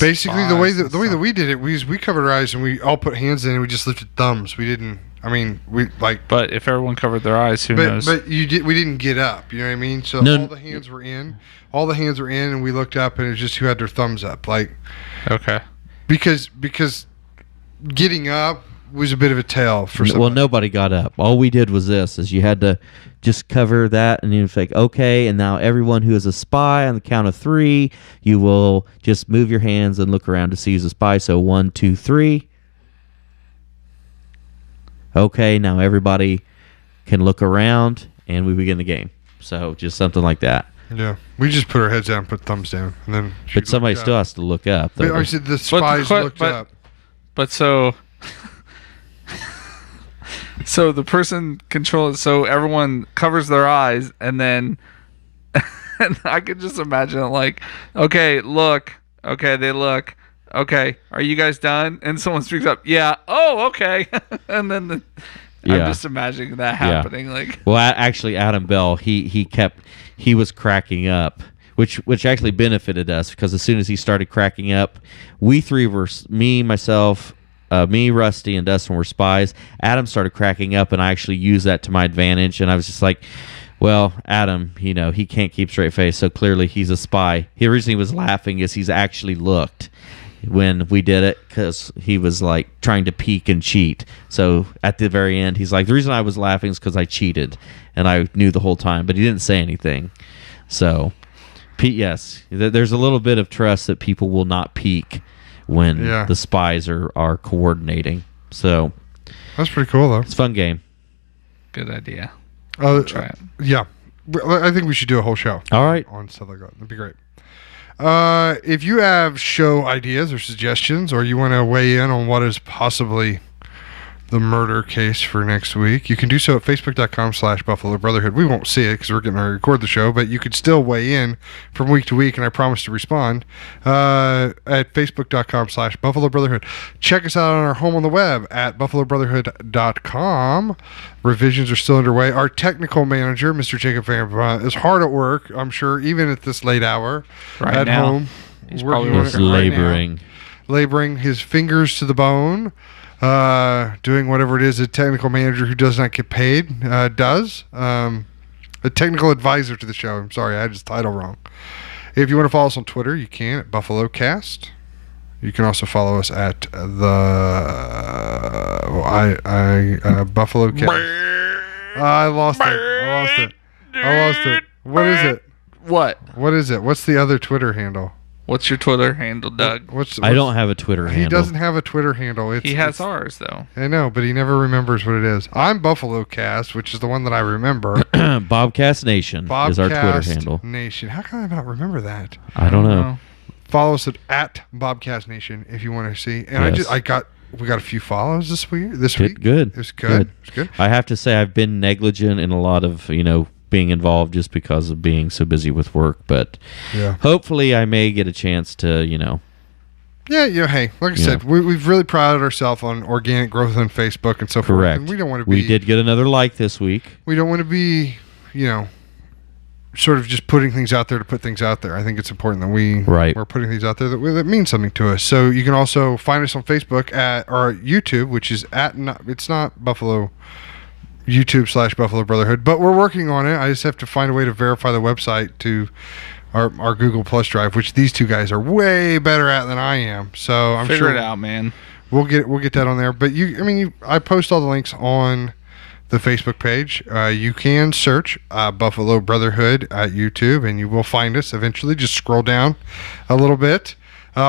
Basically, the way spies that and we did it, we covered our eyes and we all put hands in and we just lifted thumbs. We didn't. I mean, we like. But if everyone covered their eyes, who But knows? we didn't get up. You know what I mean? So No. all the hands were in. All the hands were in, and we looked up, and it was just who had their thumbs up. Like Okay. because getting up was a bit of a tell for some. Well, nobody got up. All we did was this: is you had to just cover that, and you're like, okay, and now everyone who is a spy, on the count of 3, you will just move your hands and look around to see who's a spy. So 1, 2, 3. Okay, now everybody can look around, and we begin the game. So just something like that. Yeah, we just put our heads down, put thumbs down, and then. But somebody still has to look up. But though. I said the spies looked but- up. But so so the person controls, so everyone covers their eyes, and then And I could just imagine it like, okay, look. Okay, they look. Okay, are you guys done? And someone speaks up. Yeah. Oh, okay. And then I'm Yeah. just imagining that happening. Like, Well, actually, Adam Bell, he was cracking up, which actually benefited us because as soon as he started cracking up, we three were me, myself, me, Rusty, and Dustin were spies. Adam started cracking up, and I actually used that to my advantage. And I was just like, well, Adam, he can't keep straight face, so clearly he's a spy. He originally was laughing as he's actually looked when we did it because he was like trying to peek and cheat. So at the very end, he's like, the reason I was laughing is because I cheated, and I knew the whole time, but he didn't say anything. So, yes, there's a little bit of trust that people will not peek when the spies are coordinating. So That's pretty cool, though. it's a fun game. good idea. Try it. Yeah. I think we should do a whole show. All right. On stuff like that. That'd be great. If you have show ideas or suggestions, or you want to weigh in on what is possibly the murder case for next week, you can do so at facebook.com/Buffalo Brotherhood. We won't see it because we're getting ready to record the show, but you could still weigh in from week to week, and I promise to respond at facebook.com/Buffalo Brotherhood. Check us out on our home on the web at buffalobrotherhood.com. Revisions are still underway. Our technical manager, Mr. Jacob Van, is hard at work, I'm sure, even at this late hour Right at now. home. He's working probably on Just it right now. laboring. His fingers to the bone, doing whatever it is a technical manager who does not get paid does. A technical advisor to the show. I'm sorry, I had his title wrong. If you want to follow us on Twitter, you can at BuffaloCast. You can also follow us at BuffaloCast. I lost it. What is it? What? What is it? What's the other Twitter handle? What's your Twitter handle, Doug? I don't have a Twitter handle. He doesn't have a Twitter handle. He has ours, though. I know, but he never remembers what it is. I'm BuffaloCast, which is the one that I remember. BOBcast Nation is our Twitter BOBcast handle. Nation. How can I not remember that? I don't know. Follow us at BOBcast Nation if you want to see. And Yes. we got a few follows this week. Good. It was good. It was good. I have to say I've been negligent in a lot of, being involved just because of being so busy with work, but Yeah. hopefully I may get a chance to, Yeah, hey, like I said, we've really prided ourselves on organic growth on Facebook and so forth. correct. And we don't want to We be. did get another like this week. We don't want to be, sort of just putting things out there to put things out there. I think it's important that we're putting things out there that means something to us. So you can also find us on Facebook or YouTube, which is it's not Buffalo. YouTube/Buffalo Brotherhood, but we're working on it. I just have to find a way to verify the website to our Google Plus Drive, which these two guys are way better at than I am. So I'm Figure sure it out, man. we'll get that on there. But I post all the links on the Facebook page. You can search Buffalo Brotherhood at YouTube, and you will find us eventually. Just scroll down a little bit.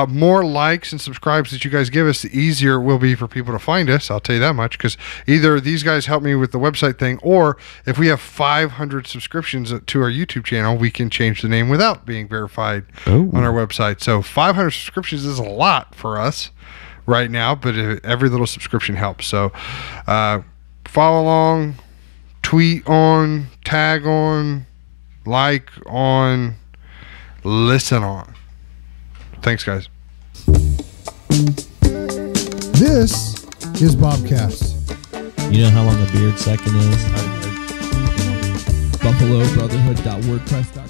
More likes and subscribes that you guys give us, the easier it will be for people to find us. I'll tell you that much, because either these guys help me with the website thing, or if we have 500 subscriptions to our YouTube channel, we can change the name without being verified on our website. So 500 subscriptions is a lot for us right now, but every little subscription helps. So follow along, tweet on, tag on, like on, listen on. Thanks, guys. This is BOBcast. You know how long a beard second is? BuffaloBrotherhood.wordpress.com